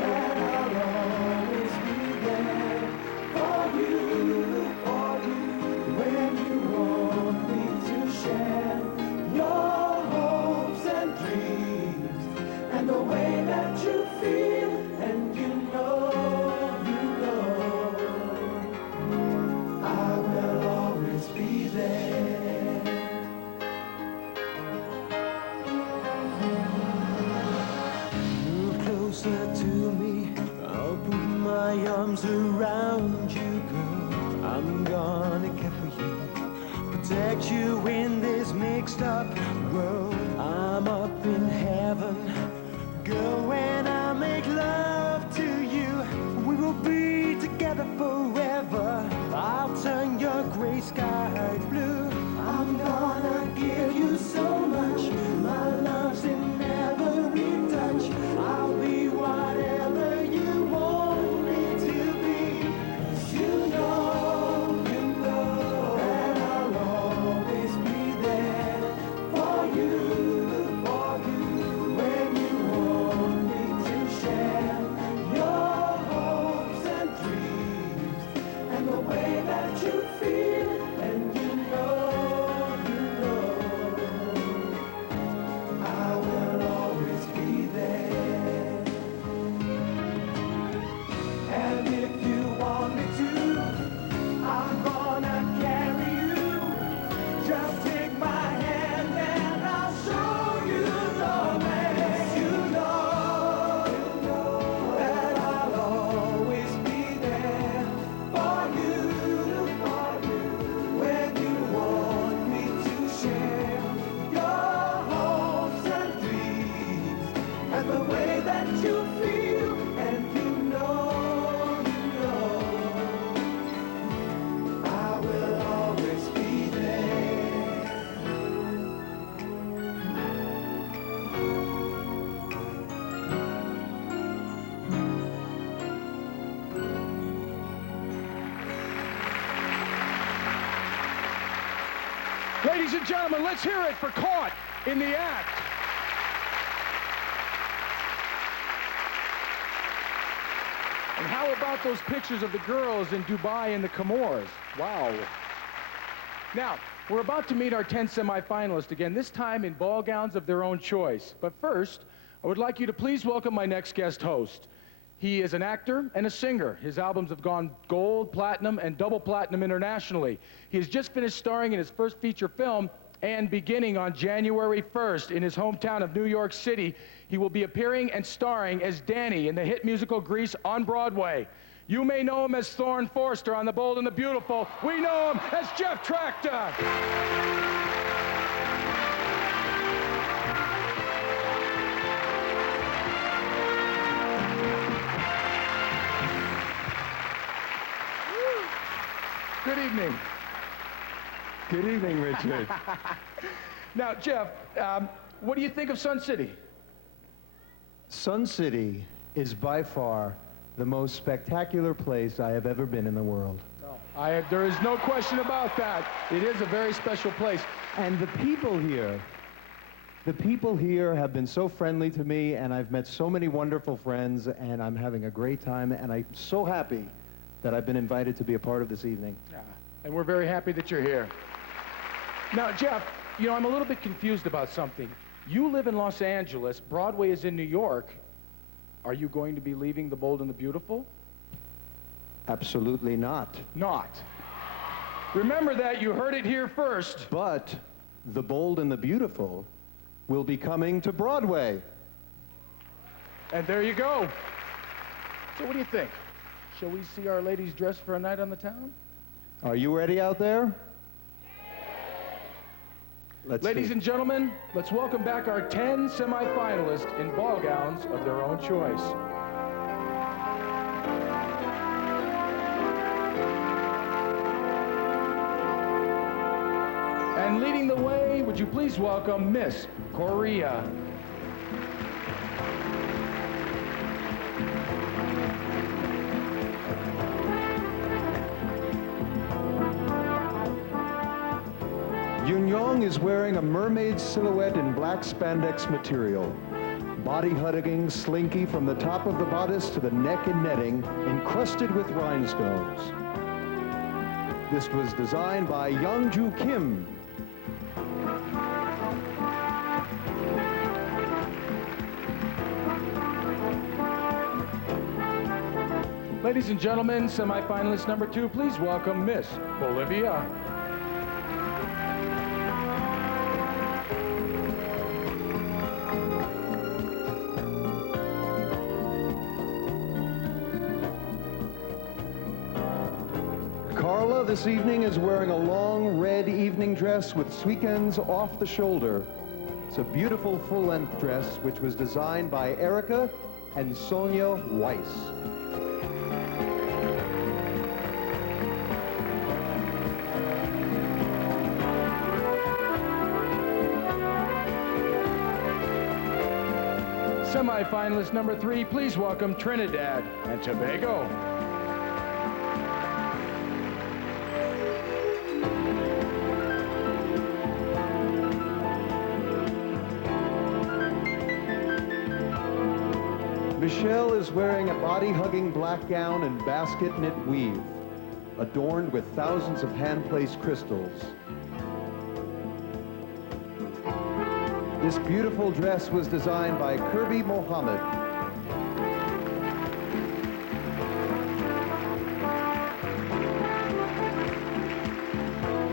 that I'll always be there for you, when you want me to share your hopes and dreams, and the way that you feel, and you know, I will always be there. Move closer to me, I'll put my arms around you, girl. I'm gonna care for you, protect you in this mixed up world. I'm up in heaven, girl, when I make love to you, we will be together forever. I'll turn your gray skies blue. I'm gonna give you so much. My love's in every touch. I'll be whatever you want me to be. 'Cause you know that I'll always be there for you, when you want me to share your hopes and dreams, and the way that you feel, and you know, I will always be there. And if you want me to, I'm gonna carry you. Just take my hand and I'll show you the way. You know that I'll always be there for you, when you want me to share your hopes and dreams, and the way that you feel, and you know, I will always be there. Ladies and gentlemen, let's hear it for Caught in the Act. And how about those pictures of the girls in Dubai and the Comores? Wow. Now, we're about to meet our 10 semifinalists again, this time in ball gowns of their own choice. But first, I would like you to please welcome my next guest host. He is an actor and a singer. His albums have gone gold, platinum, and double platinum internationally. He has just finished starring in his first feature film, and beginning on January 1st in his hometown of New York City, he will be appearing and starring as Danny in the hit musical Grease on Broadway. You may know him as Thorne Forster on The Bold and the Beautiful. We know him as Jeff Tractor. Good evening. Good evening, Richard. Now, Jeff, what do you think of Sun City? Sun City is by far the most spectacular place I have ever been in the world. There is no question about that. It is a very special place. And the people here have been so friendly to me, and I've met so many wonderful friends, and I'm having a great time, and I'm so happy that I've been invited to be a part of this evening. Yeah, and we're very happy that you're here. Now, Jeff, you know, I'm a little bit confused about something. You live in Los Angeles, Broadway is in New York. Are you going to be leaving The Bold and the Beautiful? Absolutely not. Not. Remember that, you heard it here first. But The Bold and the Beautiful will be coming to Broadway. And there you go. So what do you think? Shall we see our ladies dressed for a night on the town? Are you ready out there? Ladies and gentlemen, let's welcome back our 10 semifinalists in ball gowns of their own choice. And leading the way, would you please welcome Miss Korea. Yoon is wearing a mermaid silhouette in black spandex material. Body-hugging slinky from the top of the bodice to the neck and netting, encrusted with rhinestones. This was designed by Youngju Kim. Ladies and gentlemen, semifinalist number 2, please welcome Miss Bolivia. Carla this evening is wearing a long red evening dress with sweekends off the shoulder. It's a beautiful full-length dress which was designed by Erica and Sonia Weiss. Semifinalist number 3, please welcome Trinidad and Tobago. Michelle is wearing a body-hugging black gown and basket knit weave, adorned with thousands of hand-placed crystals. This beautiful dress was designed by Kirby Mohammed.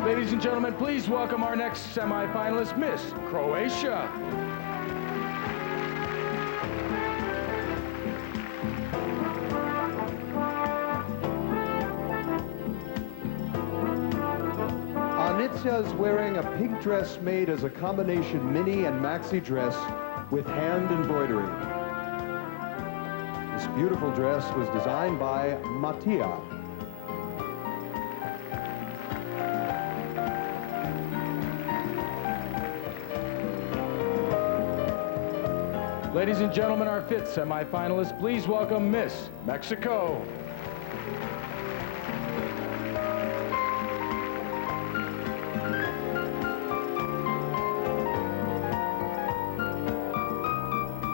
Ladies and gentlemen, please welcome our next semifinalist, Miss Croatia. Anitya is wearing a pink dress made as a combination mini and maxi dress with hand embroidery. This beautiful dress was designed by Mattia. Ladies and gentlemen, our 5th semifinalist, please welcome Miss Mexico.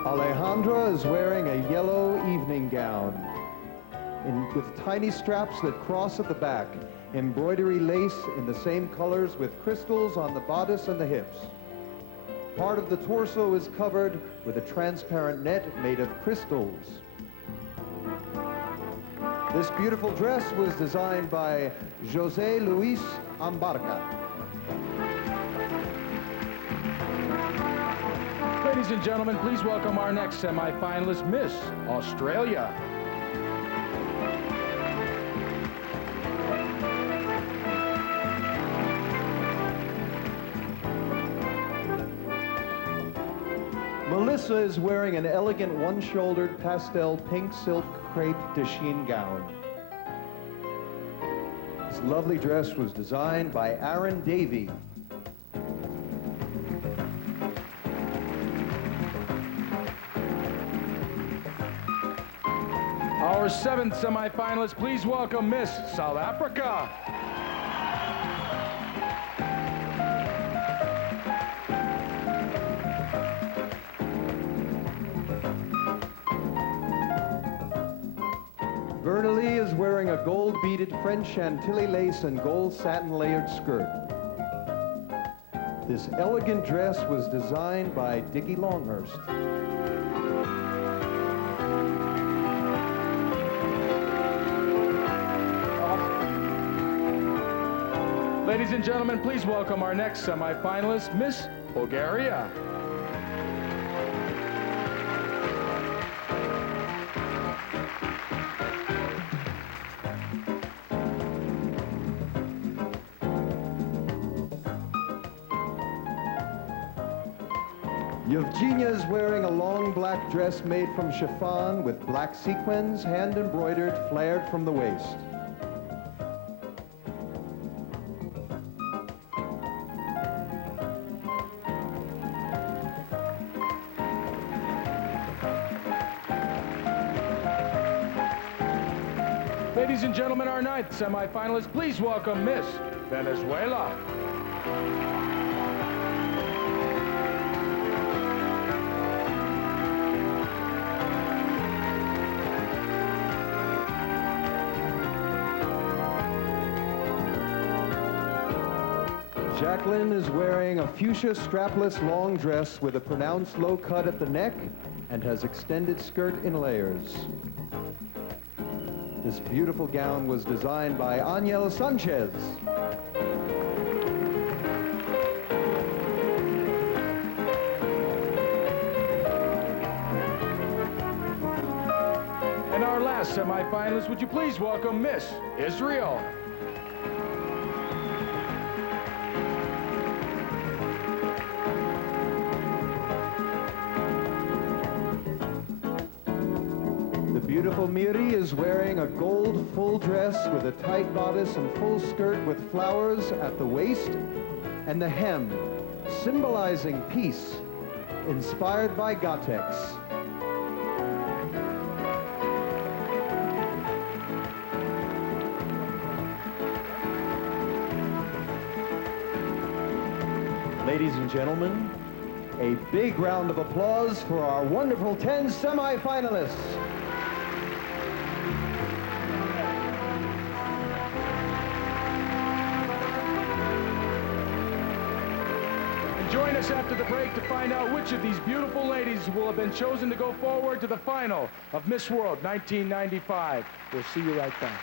Alejandra is wearing a yellow evening gown with tiny straps that cross at the back, embroidery lace in the same colors with crystals on the bodice and the hips. Part of the torso is covered with a transparent net made of crystals. This beautiful dress was designed by José Luis Ambarca. Ladies and gentlemen, please welcome our next semifinalist, Miss Australia. Melissa is wearing an elegant one-shouldered pastel pink silk crepe de chine gown. This lovely dress was designed by Aaron Davey. Our 7th semifinalist, please welcome Miss South Africa. Bernalie is wearing a gold-beaded French Chantilly lace and gold satin layered skirt. This elegant dress was designed by Dickie Longhurst. Ladies and gentlemen, please welcome our next semifinalist, Miss Bulgaria. Yevgenia is wearing a long black dress made from chiffon with black sequins, hand embroidered, flared from the waist. Ladies and gentlemen, our ninth semifinalist, please welcome Miss Venezuela. Jacqueline is wearing a fuchsia strapless long dress with a pronounced low cut at the neck and has extended skirt in layers. This beautiful gown was designed by Ángel Sanchez. And our last semifinalist, would you please welcome Miss Israel. Beautiful Miri is wearing a gold full dress with a tight bodice and full skirt with flowers at the waist and the hem, symbolizing peace, inspired by Gotex. Ladies and gentlemen, a big round of applause for our wonderful 10 semifinalists. Join us after the break to find out which of these beautiful ladies will have been chosen to go forward to the final of Miss World 1995. We'll see you right back.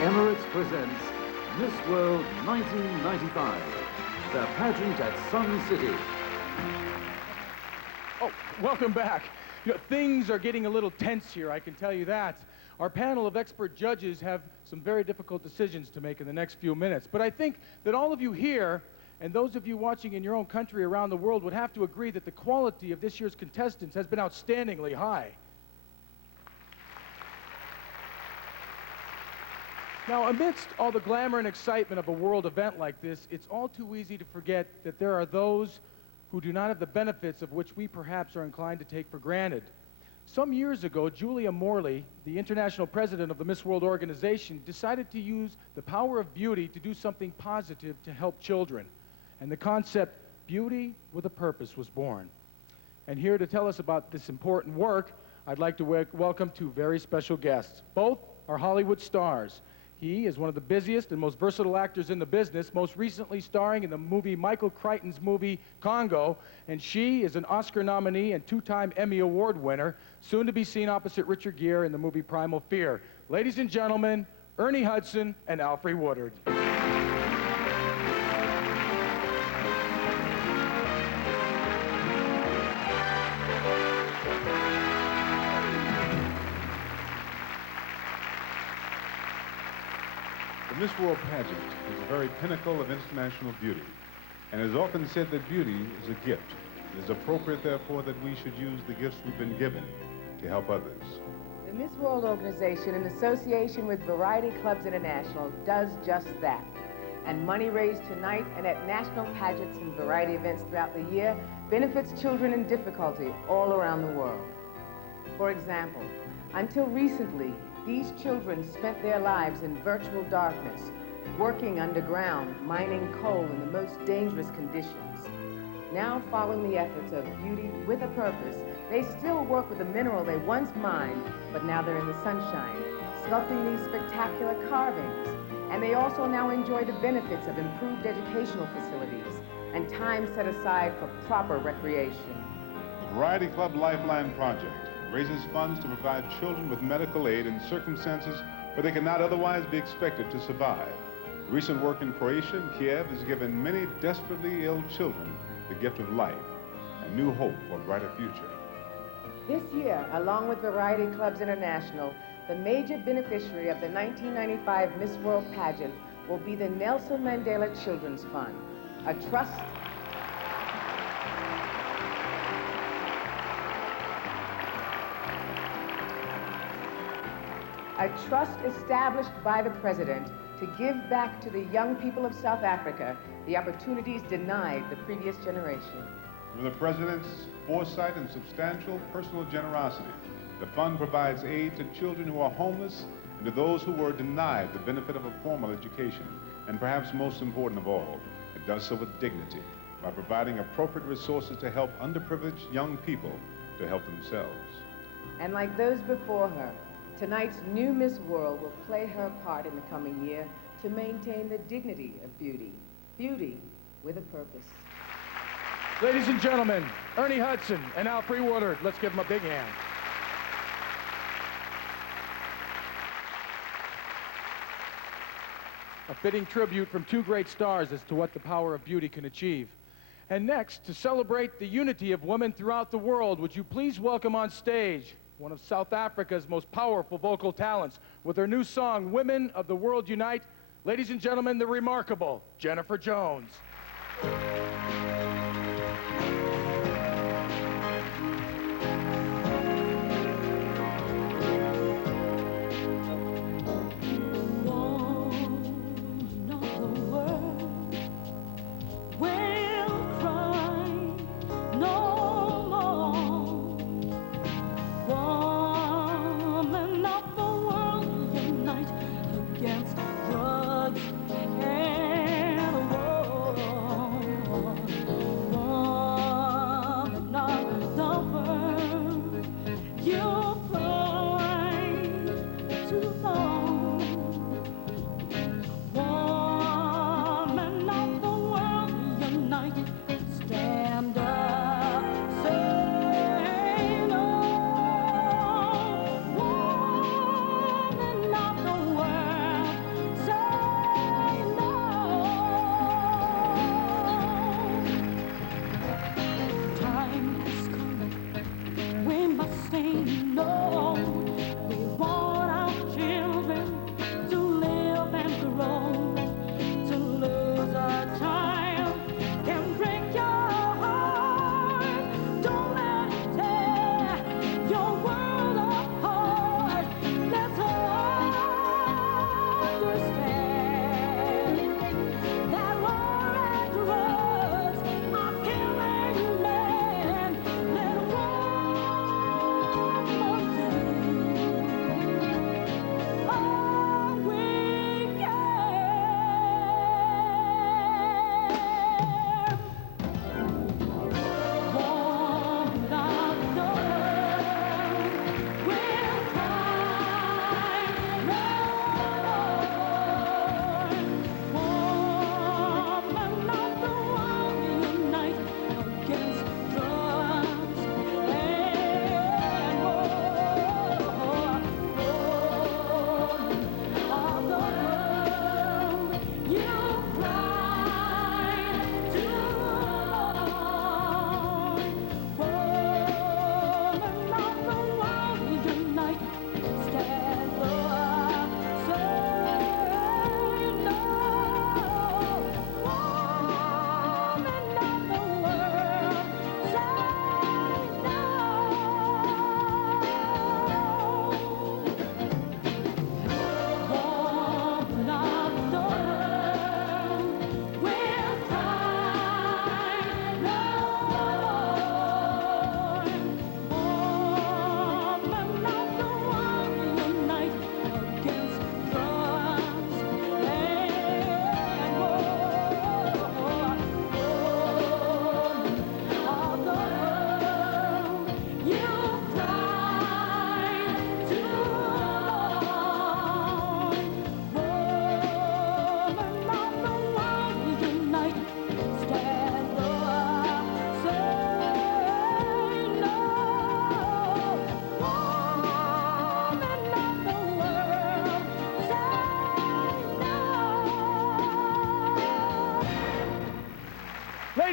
Emirates presents Miss World 1995, the pageant at Sun City. Oh, welcome back. You know, things are getting a little tense here, I can tell you that. Our panel of expert judges have some very difficult decisions to make in the next few minutes. But I think that all of you here, and those of you watching in your own country around the world, would have to agree that the quality of this year's contestants has been outstandingly high. Now, amidst all the glamour and excitement of a world event like this, it's all too easy to forget that there are those who do not have the benefits of which we perhaps are inclined to take for granted. Some years ago, Julia Morley, the international president of the Miss World organization, decided to use the power of beauty to do something positive to help children. And the concept, Beauty with a Purpose, was born. And here to tell us about this important work, I'd like to welcome two very special guests. Both are Hollywood stars. He is one of the busiest and most versatile actors in the business, most recently starring in the movie Michael Crichton's movie Congo, and she is an Oscar nominee and two-time Emmy Award winner, soon to be seen opposite Richard Gere in the movie Primal Fear. Ladies and gentlemen, Ernie Hudson and Alfre Woodard. The Miss World pageant is the very pinnacle of international beauty, and it is often said that beauty is a gift. It is appropriate, therefore, that we should use the gifts we've been given to help others. The Miss World organization, in association with Variety Clubs International, does just that. And money raised tonight and at national pageants and variety events throughout the year benefits children in difficulty all around the world. For example, until recently, these children spent their lives in virtual darkness, working underground, mining coal in the most dangerous conditions. Now, following the efforts of Beauty with a Purpose, they still work with the mineral they once mined, but now they're in the sunshine, sculpting these spectacular carvings. And they also now enjoy the benefits of improved educational facilities and time set aside for proper recreation. The Variety Club Lifeline Project raises funds to provide children with medical aid in circumstances where they cannot otherwise be expected to survive. Recent work in Croatia and Kiev has given many desperately ill children the gift of life and new hope for a brighter future. This year, along with Variety Clubs International, the major beneficiary of the 1995 Miss World pageant will be the Nelson Mandela Children's Fund, a trust established by the President to give back to the young people of South Africa the opportunities denied the previous generation. Through the President's foresight and substantial personal generosity, the fund provides aid to children who are homeless and to those who were denied the benefit of a formal education. And perhaps most important of all, it does so with dignity by providing appropriate resources to help underprivileged young people to help themselves. And like those before her, tonight's new Miss World will play her part in the coming year to maintain the dignity of beauty. Beauty with a purpose. Ladies and gentlemen, Ernie Hudson and Alfre Woodard. Let's give them a big hand. A fitting tribute from two great stars as to what the power of beauty can achieve. And next, to celebrate the unity of women throughout the world, would you please welcome on stage one of South Africa's most powerful vocal talents with her new song, Women of the World Unite. Ladies and gentlemen, the remarkable Jennifer Jones. Against drugs and war.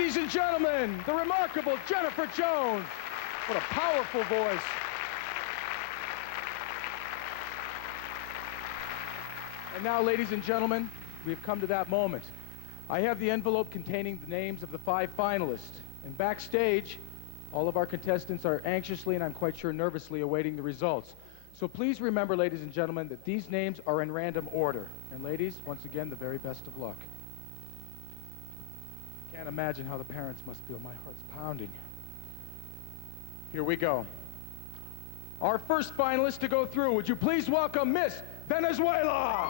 Ladies and gentlemen, the remarkable Jennifer Jones. What a powerful voice. And now, ladies and gentlemen, we've come to that moment. I have the envelope containing the names of the 5 finalists. And backstage, all of our contestants are anxiously and I'm quite sure nervously awaiting the results. So please remember, ladies and gentlemen, that these names are in random order. And ladies, once again, the very best of luck. Can't imagine how the parents must feel. My heart's pounding. Here we go. Our first finalist to go through, would you please welcome Miss Venezuela?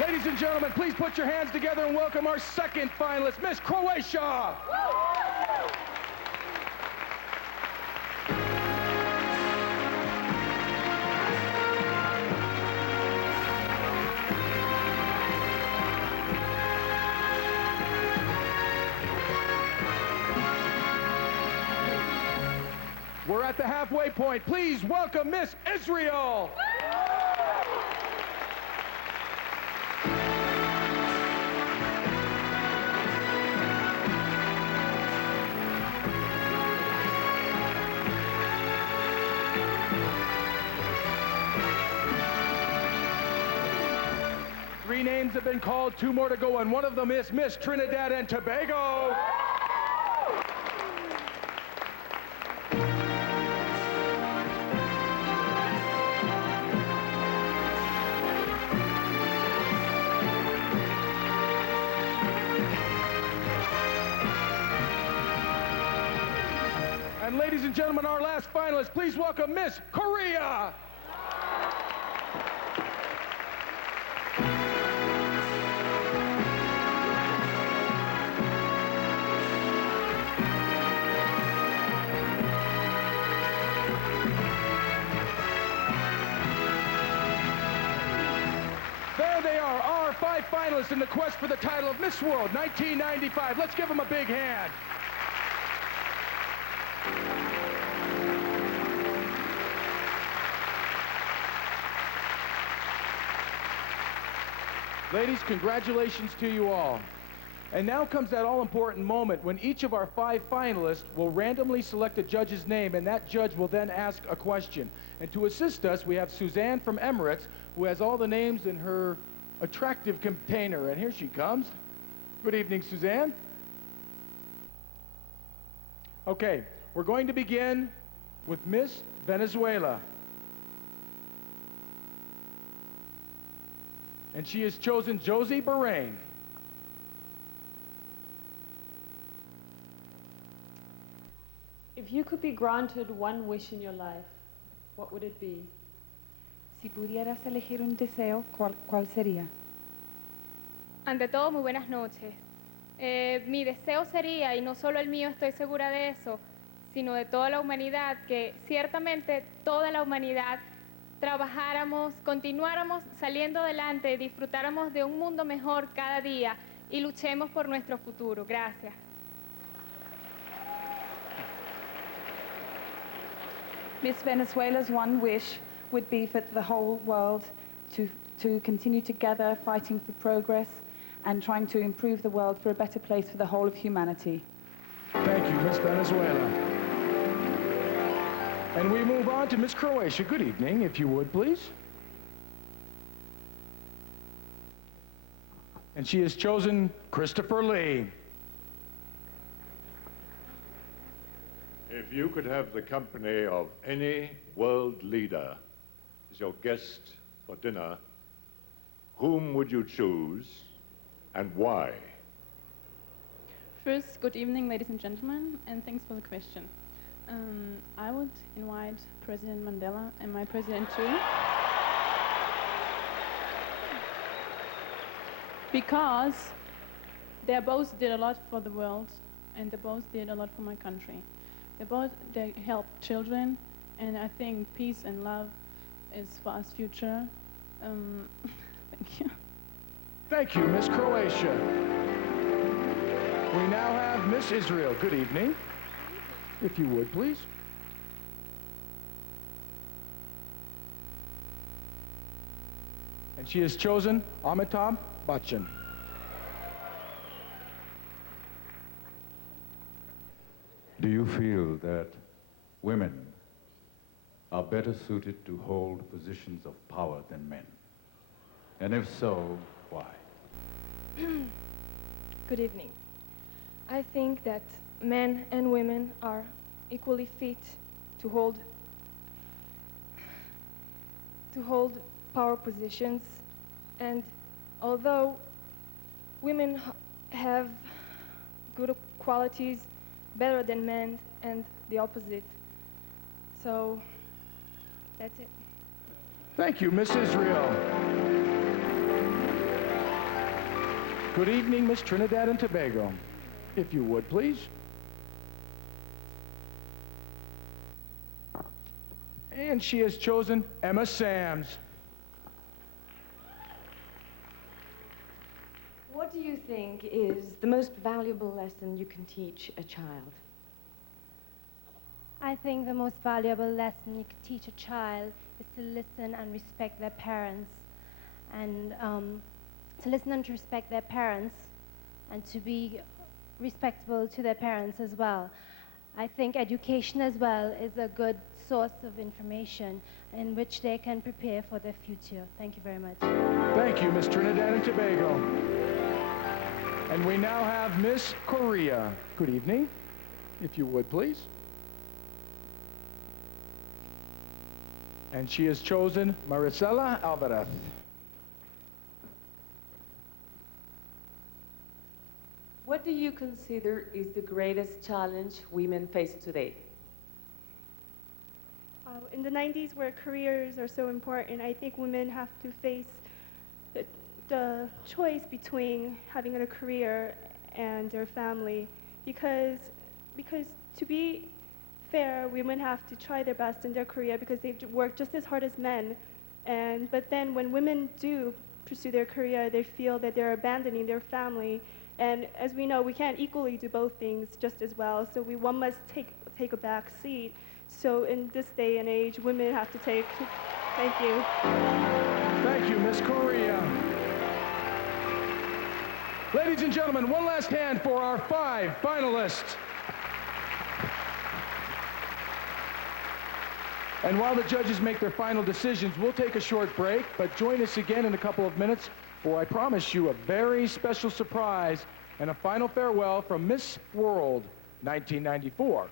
Ladies and gentlemen, please put your hands together and welcome our second finalist, Miss Croatia. We're at the halfway point. Please welcome Miss Israel. Three names have been called, 2 more to go, and one of them is Miss Trinidad and Tobago. And ladies and gentlemen, our last finalist, please welcome Miss Korea. There they are, our 5 finalists in the quest for the title of Miss World 1995. Let's give them a big hand. Ladies, congratulations to you all. And now comes that all-important moment when each of our 5 finalists will randomly select a judge's name, and that judge will then ask a question. And to assist us, we have Suzanne from Emirates, who has all the names in her attractive container. And here she comes. Good evening, Suzanne. Okay, we're going to begin with Miss Venezuela. And she has chosen Josie Bahrain. If you could be granted one wish in your life, what would it be? Si pudieras elegir un deseo, ¿cuál sería? Ante todo, muy buenas noches. Mi deseo sería, y no solo el mío, estoy segura de eso, sino de toda la humanidad, que ciertamente toda la humanidad trabajáramos, continuáramos saliendo adelante, disfrutáramos de un mundo mejor cada día y luchemos por nuestro futuro. Gracias. Miss Venezuela's one wish would be for the whole world to continue together, fighting for progress and trying to improve the world for a better place for the whole of humanity. Thank you, Miss Venezuela. And we move on to Miss Croatia. Good evening, if you would, please. And she has chosen Christopher Lee. If you could have the company of any world leader as your guest for dinner, whom would you choose and why? First, good evening, ladies and gentlemen, and thanks for the question. I would invite President Mandela and my president too, because they both did a lot for the world and they both did a lot for my country. They helped children, and I think peace and love is for us future. Thank you. Thank you, Miss Croatia. We now have Miss Israel. Good evening. If you would, please. And she has chosen Amitabh Bachchan. Do you feel that women are better suited to hold positions of power than men? And if so, why? Good evening. I think that men and women are equally fit to hold power positions, and although women have good qualities better than men and the opposite. So that's it. Thank you, Miss Israel. Good evening, Miss Trinidad and Tobago. If you would, please. And she has chosen Emma Sams. What do you think is the most valuable lesson you can teach a child? I think the most valuable lesson you could teach a child is to listen and respect their parents, and to listen and to respect their parents, and to be respectful to their parents as well. I think education as well is a good source of information in which they can prepare for their future. Thank you very much. Thank you, Miss Trinidad and Tobago. And we now have Miss Korea. Good evening. If you would, please. And she has chosen Maricela Alvarez. What do you consider is the greatest challenge women face today? In the 90s, where careers are so important, I think women have to face the choice between having a career and their family, because to be fair, women have to try their best in their career because they've worked just as hard as men. But then when women do pursue their career, they feel that they're abandoning their family. And as we know, we can't equally do both things just as well. So one must take a back seat. So in this day and age, women have to take. Thank you. Thank you, Miss Korea. Ladies and gentlemen, one last hand for our 5 finalists. And while the judges make their final decisions, we'll take a short break, but join us again in a couple of minutes for, I promise you, a very special surprise and a final farewell from Miss World 1994.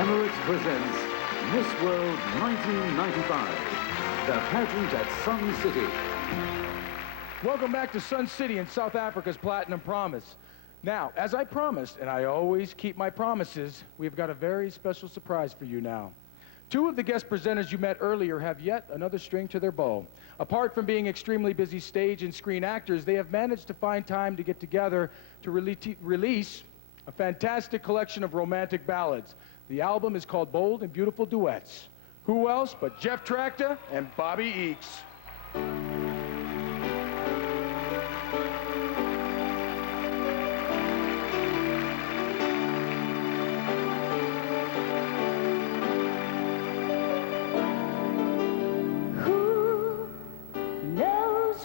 Emirates presents Miss World 1995, the pageant at Sun City. Welcome back to Sun City in South Africa's Platinum Promise. Now, as I promised, and I always keep my promises, we've got a very special surprise for you now. Two of the guest presenters you met earlier have yet another string to their bow. Apart from being extremely busy stage and screen actors, they have managed to find time to get together to release a fantastic collection of romantic ballads. The album is called Bold and Beautiful Duets. Who else but Jeff Tractor and Bobby Eakes.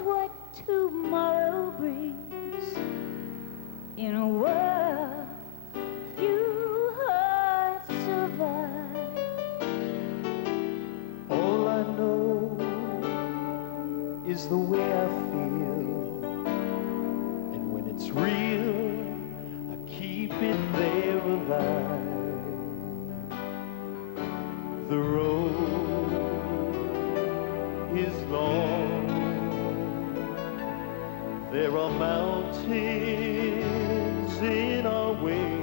What tomorrow brings in a world few hearts survive. All I know is the way I feel, and when it's real, I keep it there alive. The road is long. There are mountains in our way,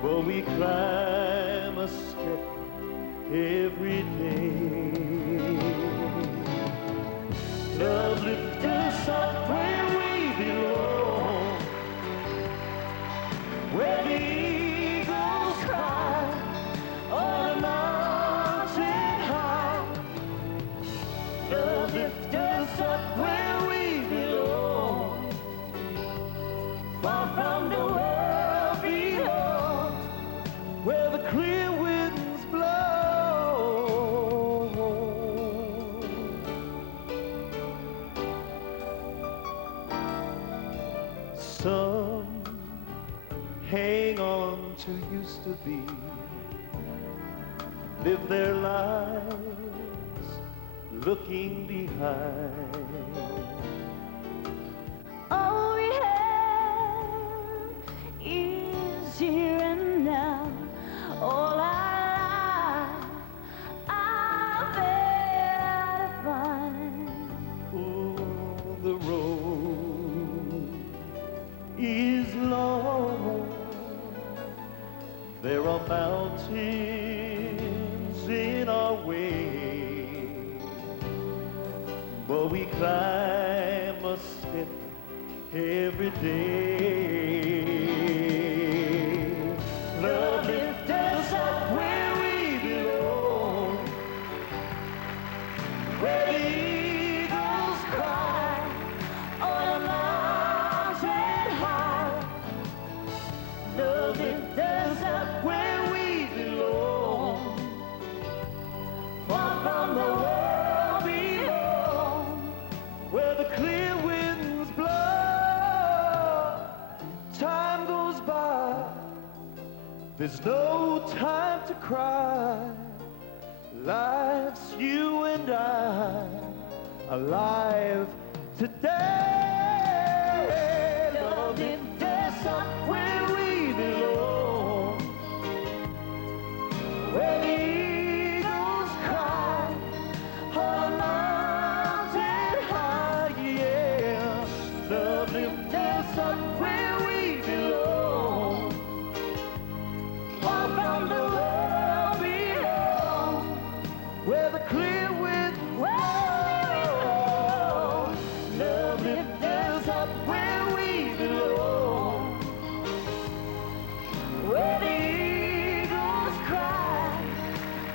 but we climb a step every day. Love lifts us up where we belong, where the eagles cry on a mountain high. Love lifts us up where we belong, far from the world beyond, where the clear winds blow. Some hang on to used to be, live their lives looking behind. All we have is here and now. All our life I've there to find. Oh, the road is long. There are mountains in our way, but we climb a step every day. Love lifts us up where we belong, where the eagles cry on a mountain high. Love lifts us up where we belong, far from the world beyond, where the clear winds blow. Time goes by, there's no time to cry. Life's you and I, alive today. Love lifts us up where we belong, where the eagles cry on a mountain high. Yeah, love lifts us up where we belong, far from the world beyond, where the clear winds blow. Love lifts us up where we belong, where the eagles cry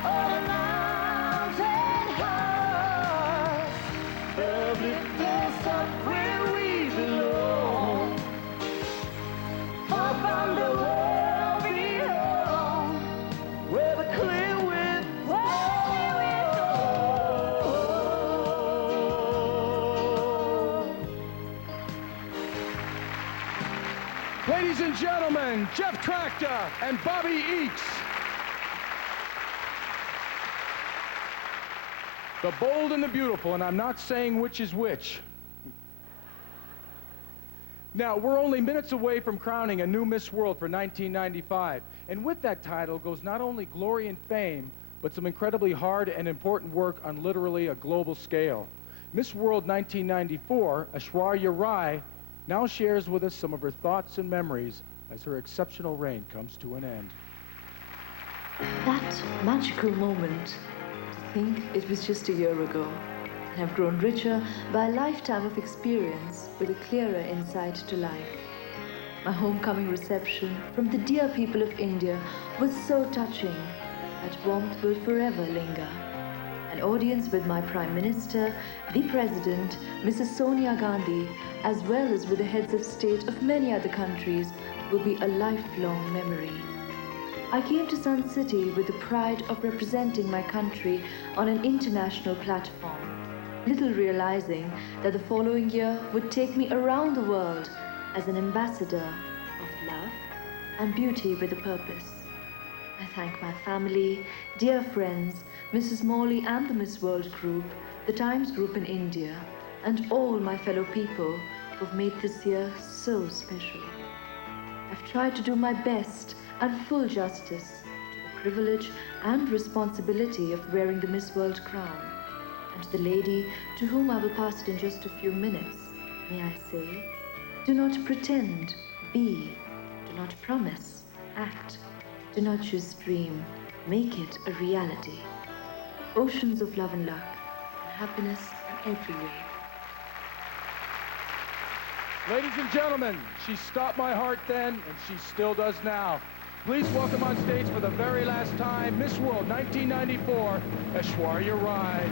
on a mountain high. Love lifts us up where we belong, far from the world beyond, where the clear winds blow. Ladies and gentlemen, Jeff Tractor and Bobby Eakes. The Bold and the Beautiful, and I'm not saying which is which. Now, we're only minutes away from crowning a new Miss World for 1995. And with that title goes not only glory and fame, but some incredibly hard and important work on literally a global scale. Miss World 1994, Aishwarya Rai, now shares with us some of her thoughts and memories as her exceptional reign comes to an end. That magical moment, to think it was just a year ago, and have grown richer by a lifetime of experience with a clearer insight to life. My homecoming reception from the dear people of India was so touching that warmth will forever linger. An audience with my Prime Minister, the President, Mrs. Sonia Gandhi, as well as with the heads of state of many other countries, will be a lifelong memory. I came to Sun City with the pride of representing my country on an international platform, little realizing that the following year would take me around the world as an ambassador of love and beauty with a purpose. I thank my family, dear friends, Mrs. Morley and the Miss World group, the Times group in India, and all my fellow people who've made this year so special. I've tried to do my best and full justice to the privilege and responsibility of wearing the Miss World crown. And the lady to whom I will pass it in just a few minutes, may I say, do not pretend, be, do not promise, act, do not just dream, make it a reality. Oceans of love and luck, and happiness in every way. Ladies and gentlemen, she stopped my heart then, and she still does now. Please welcome on stage for the very last time, Miss World 1994, Aishwarya Rai.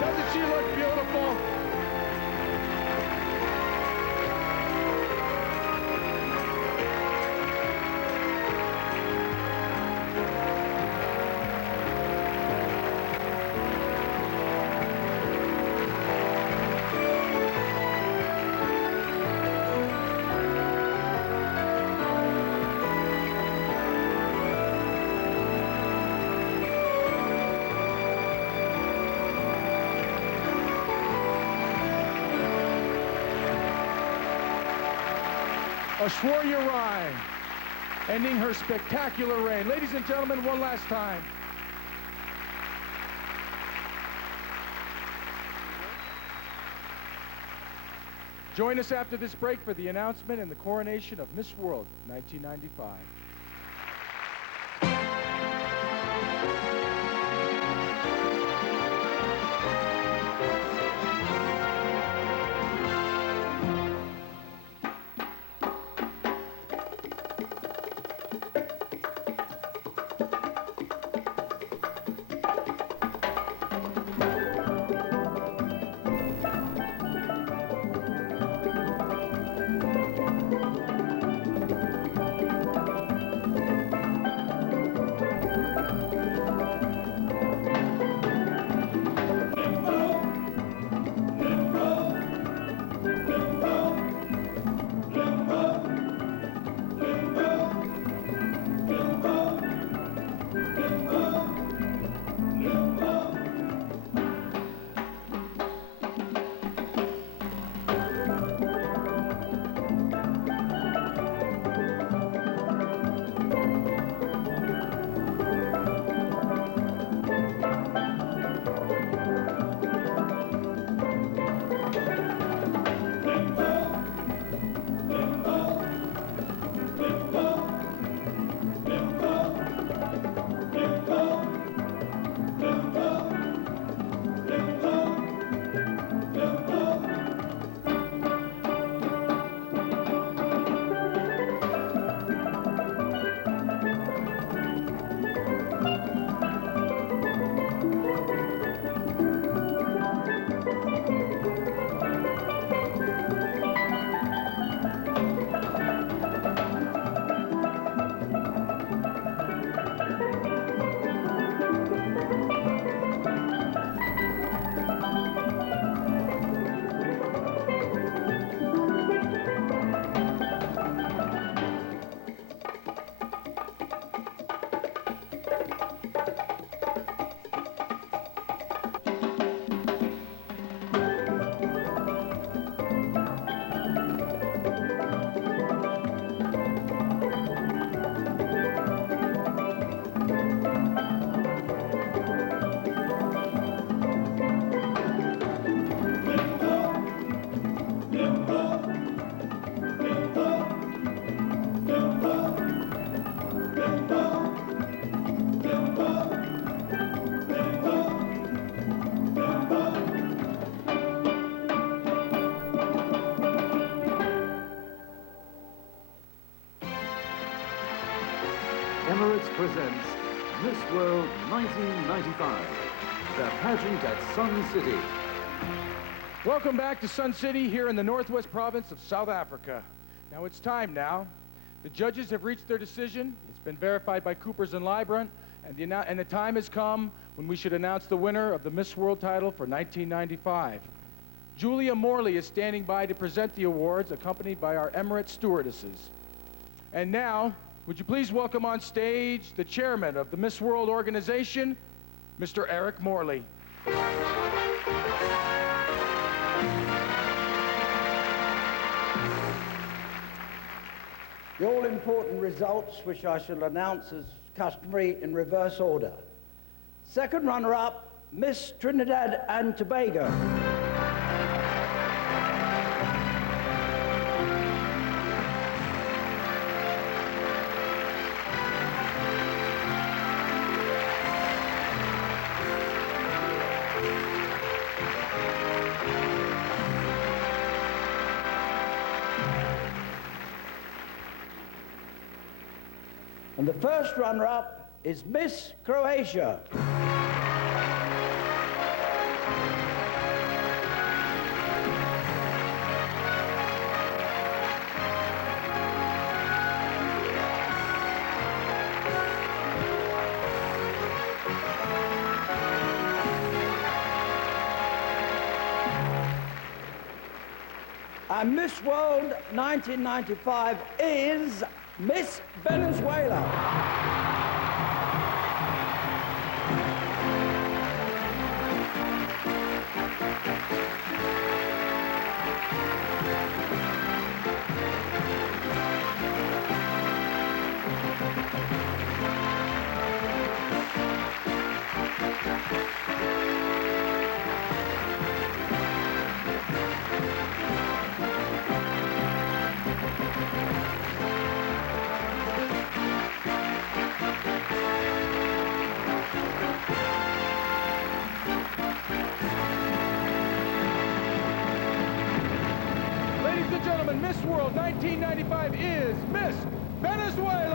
Doesn't she look beautiful? Aishwarya Rai, ending her spectacular reign. Ladies and gentlemen, one last time. Join us after this break for the announcement and the coronation of Miss World 1995. Emirates presents Miss World 1995, the pageant at Sun City. Welcome back to Sun City here in the Northwest Province of South Africa. Now it's time now. The judges have reached their decision. It's been verified by Coopers and Lybrand, and the time has come when we should announce the winner of the Miss World title for 1995. Julia Morley is standing by to present the awards, accompanied by our Emirates stewardesses. And now, would you please welcome on stage the chairman of the Miss World organization, Mr. Eric Morley. The all-important results, which I shall announce as customary in reverse order. Second runner-up, Miss Trinidad and Tobago. And the first runner-up is Miss Croatia. And Miss World 1995 is Miss Venezuela. Ladies and gentlemen, Miss World 1995 is Miss Venezuela!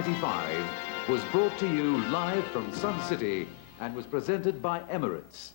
1995 was brought to you live from Sun City and was presented by Emirates.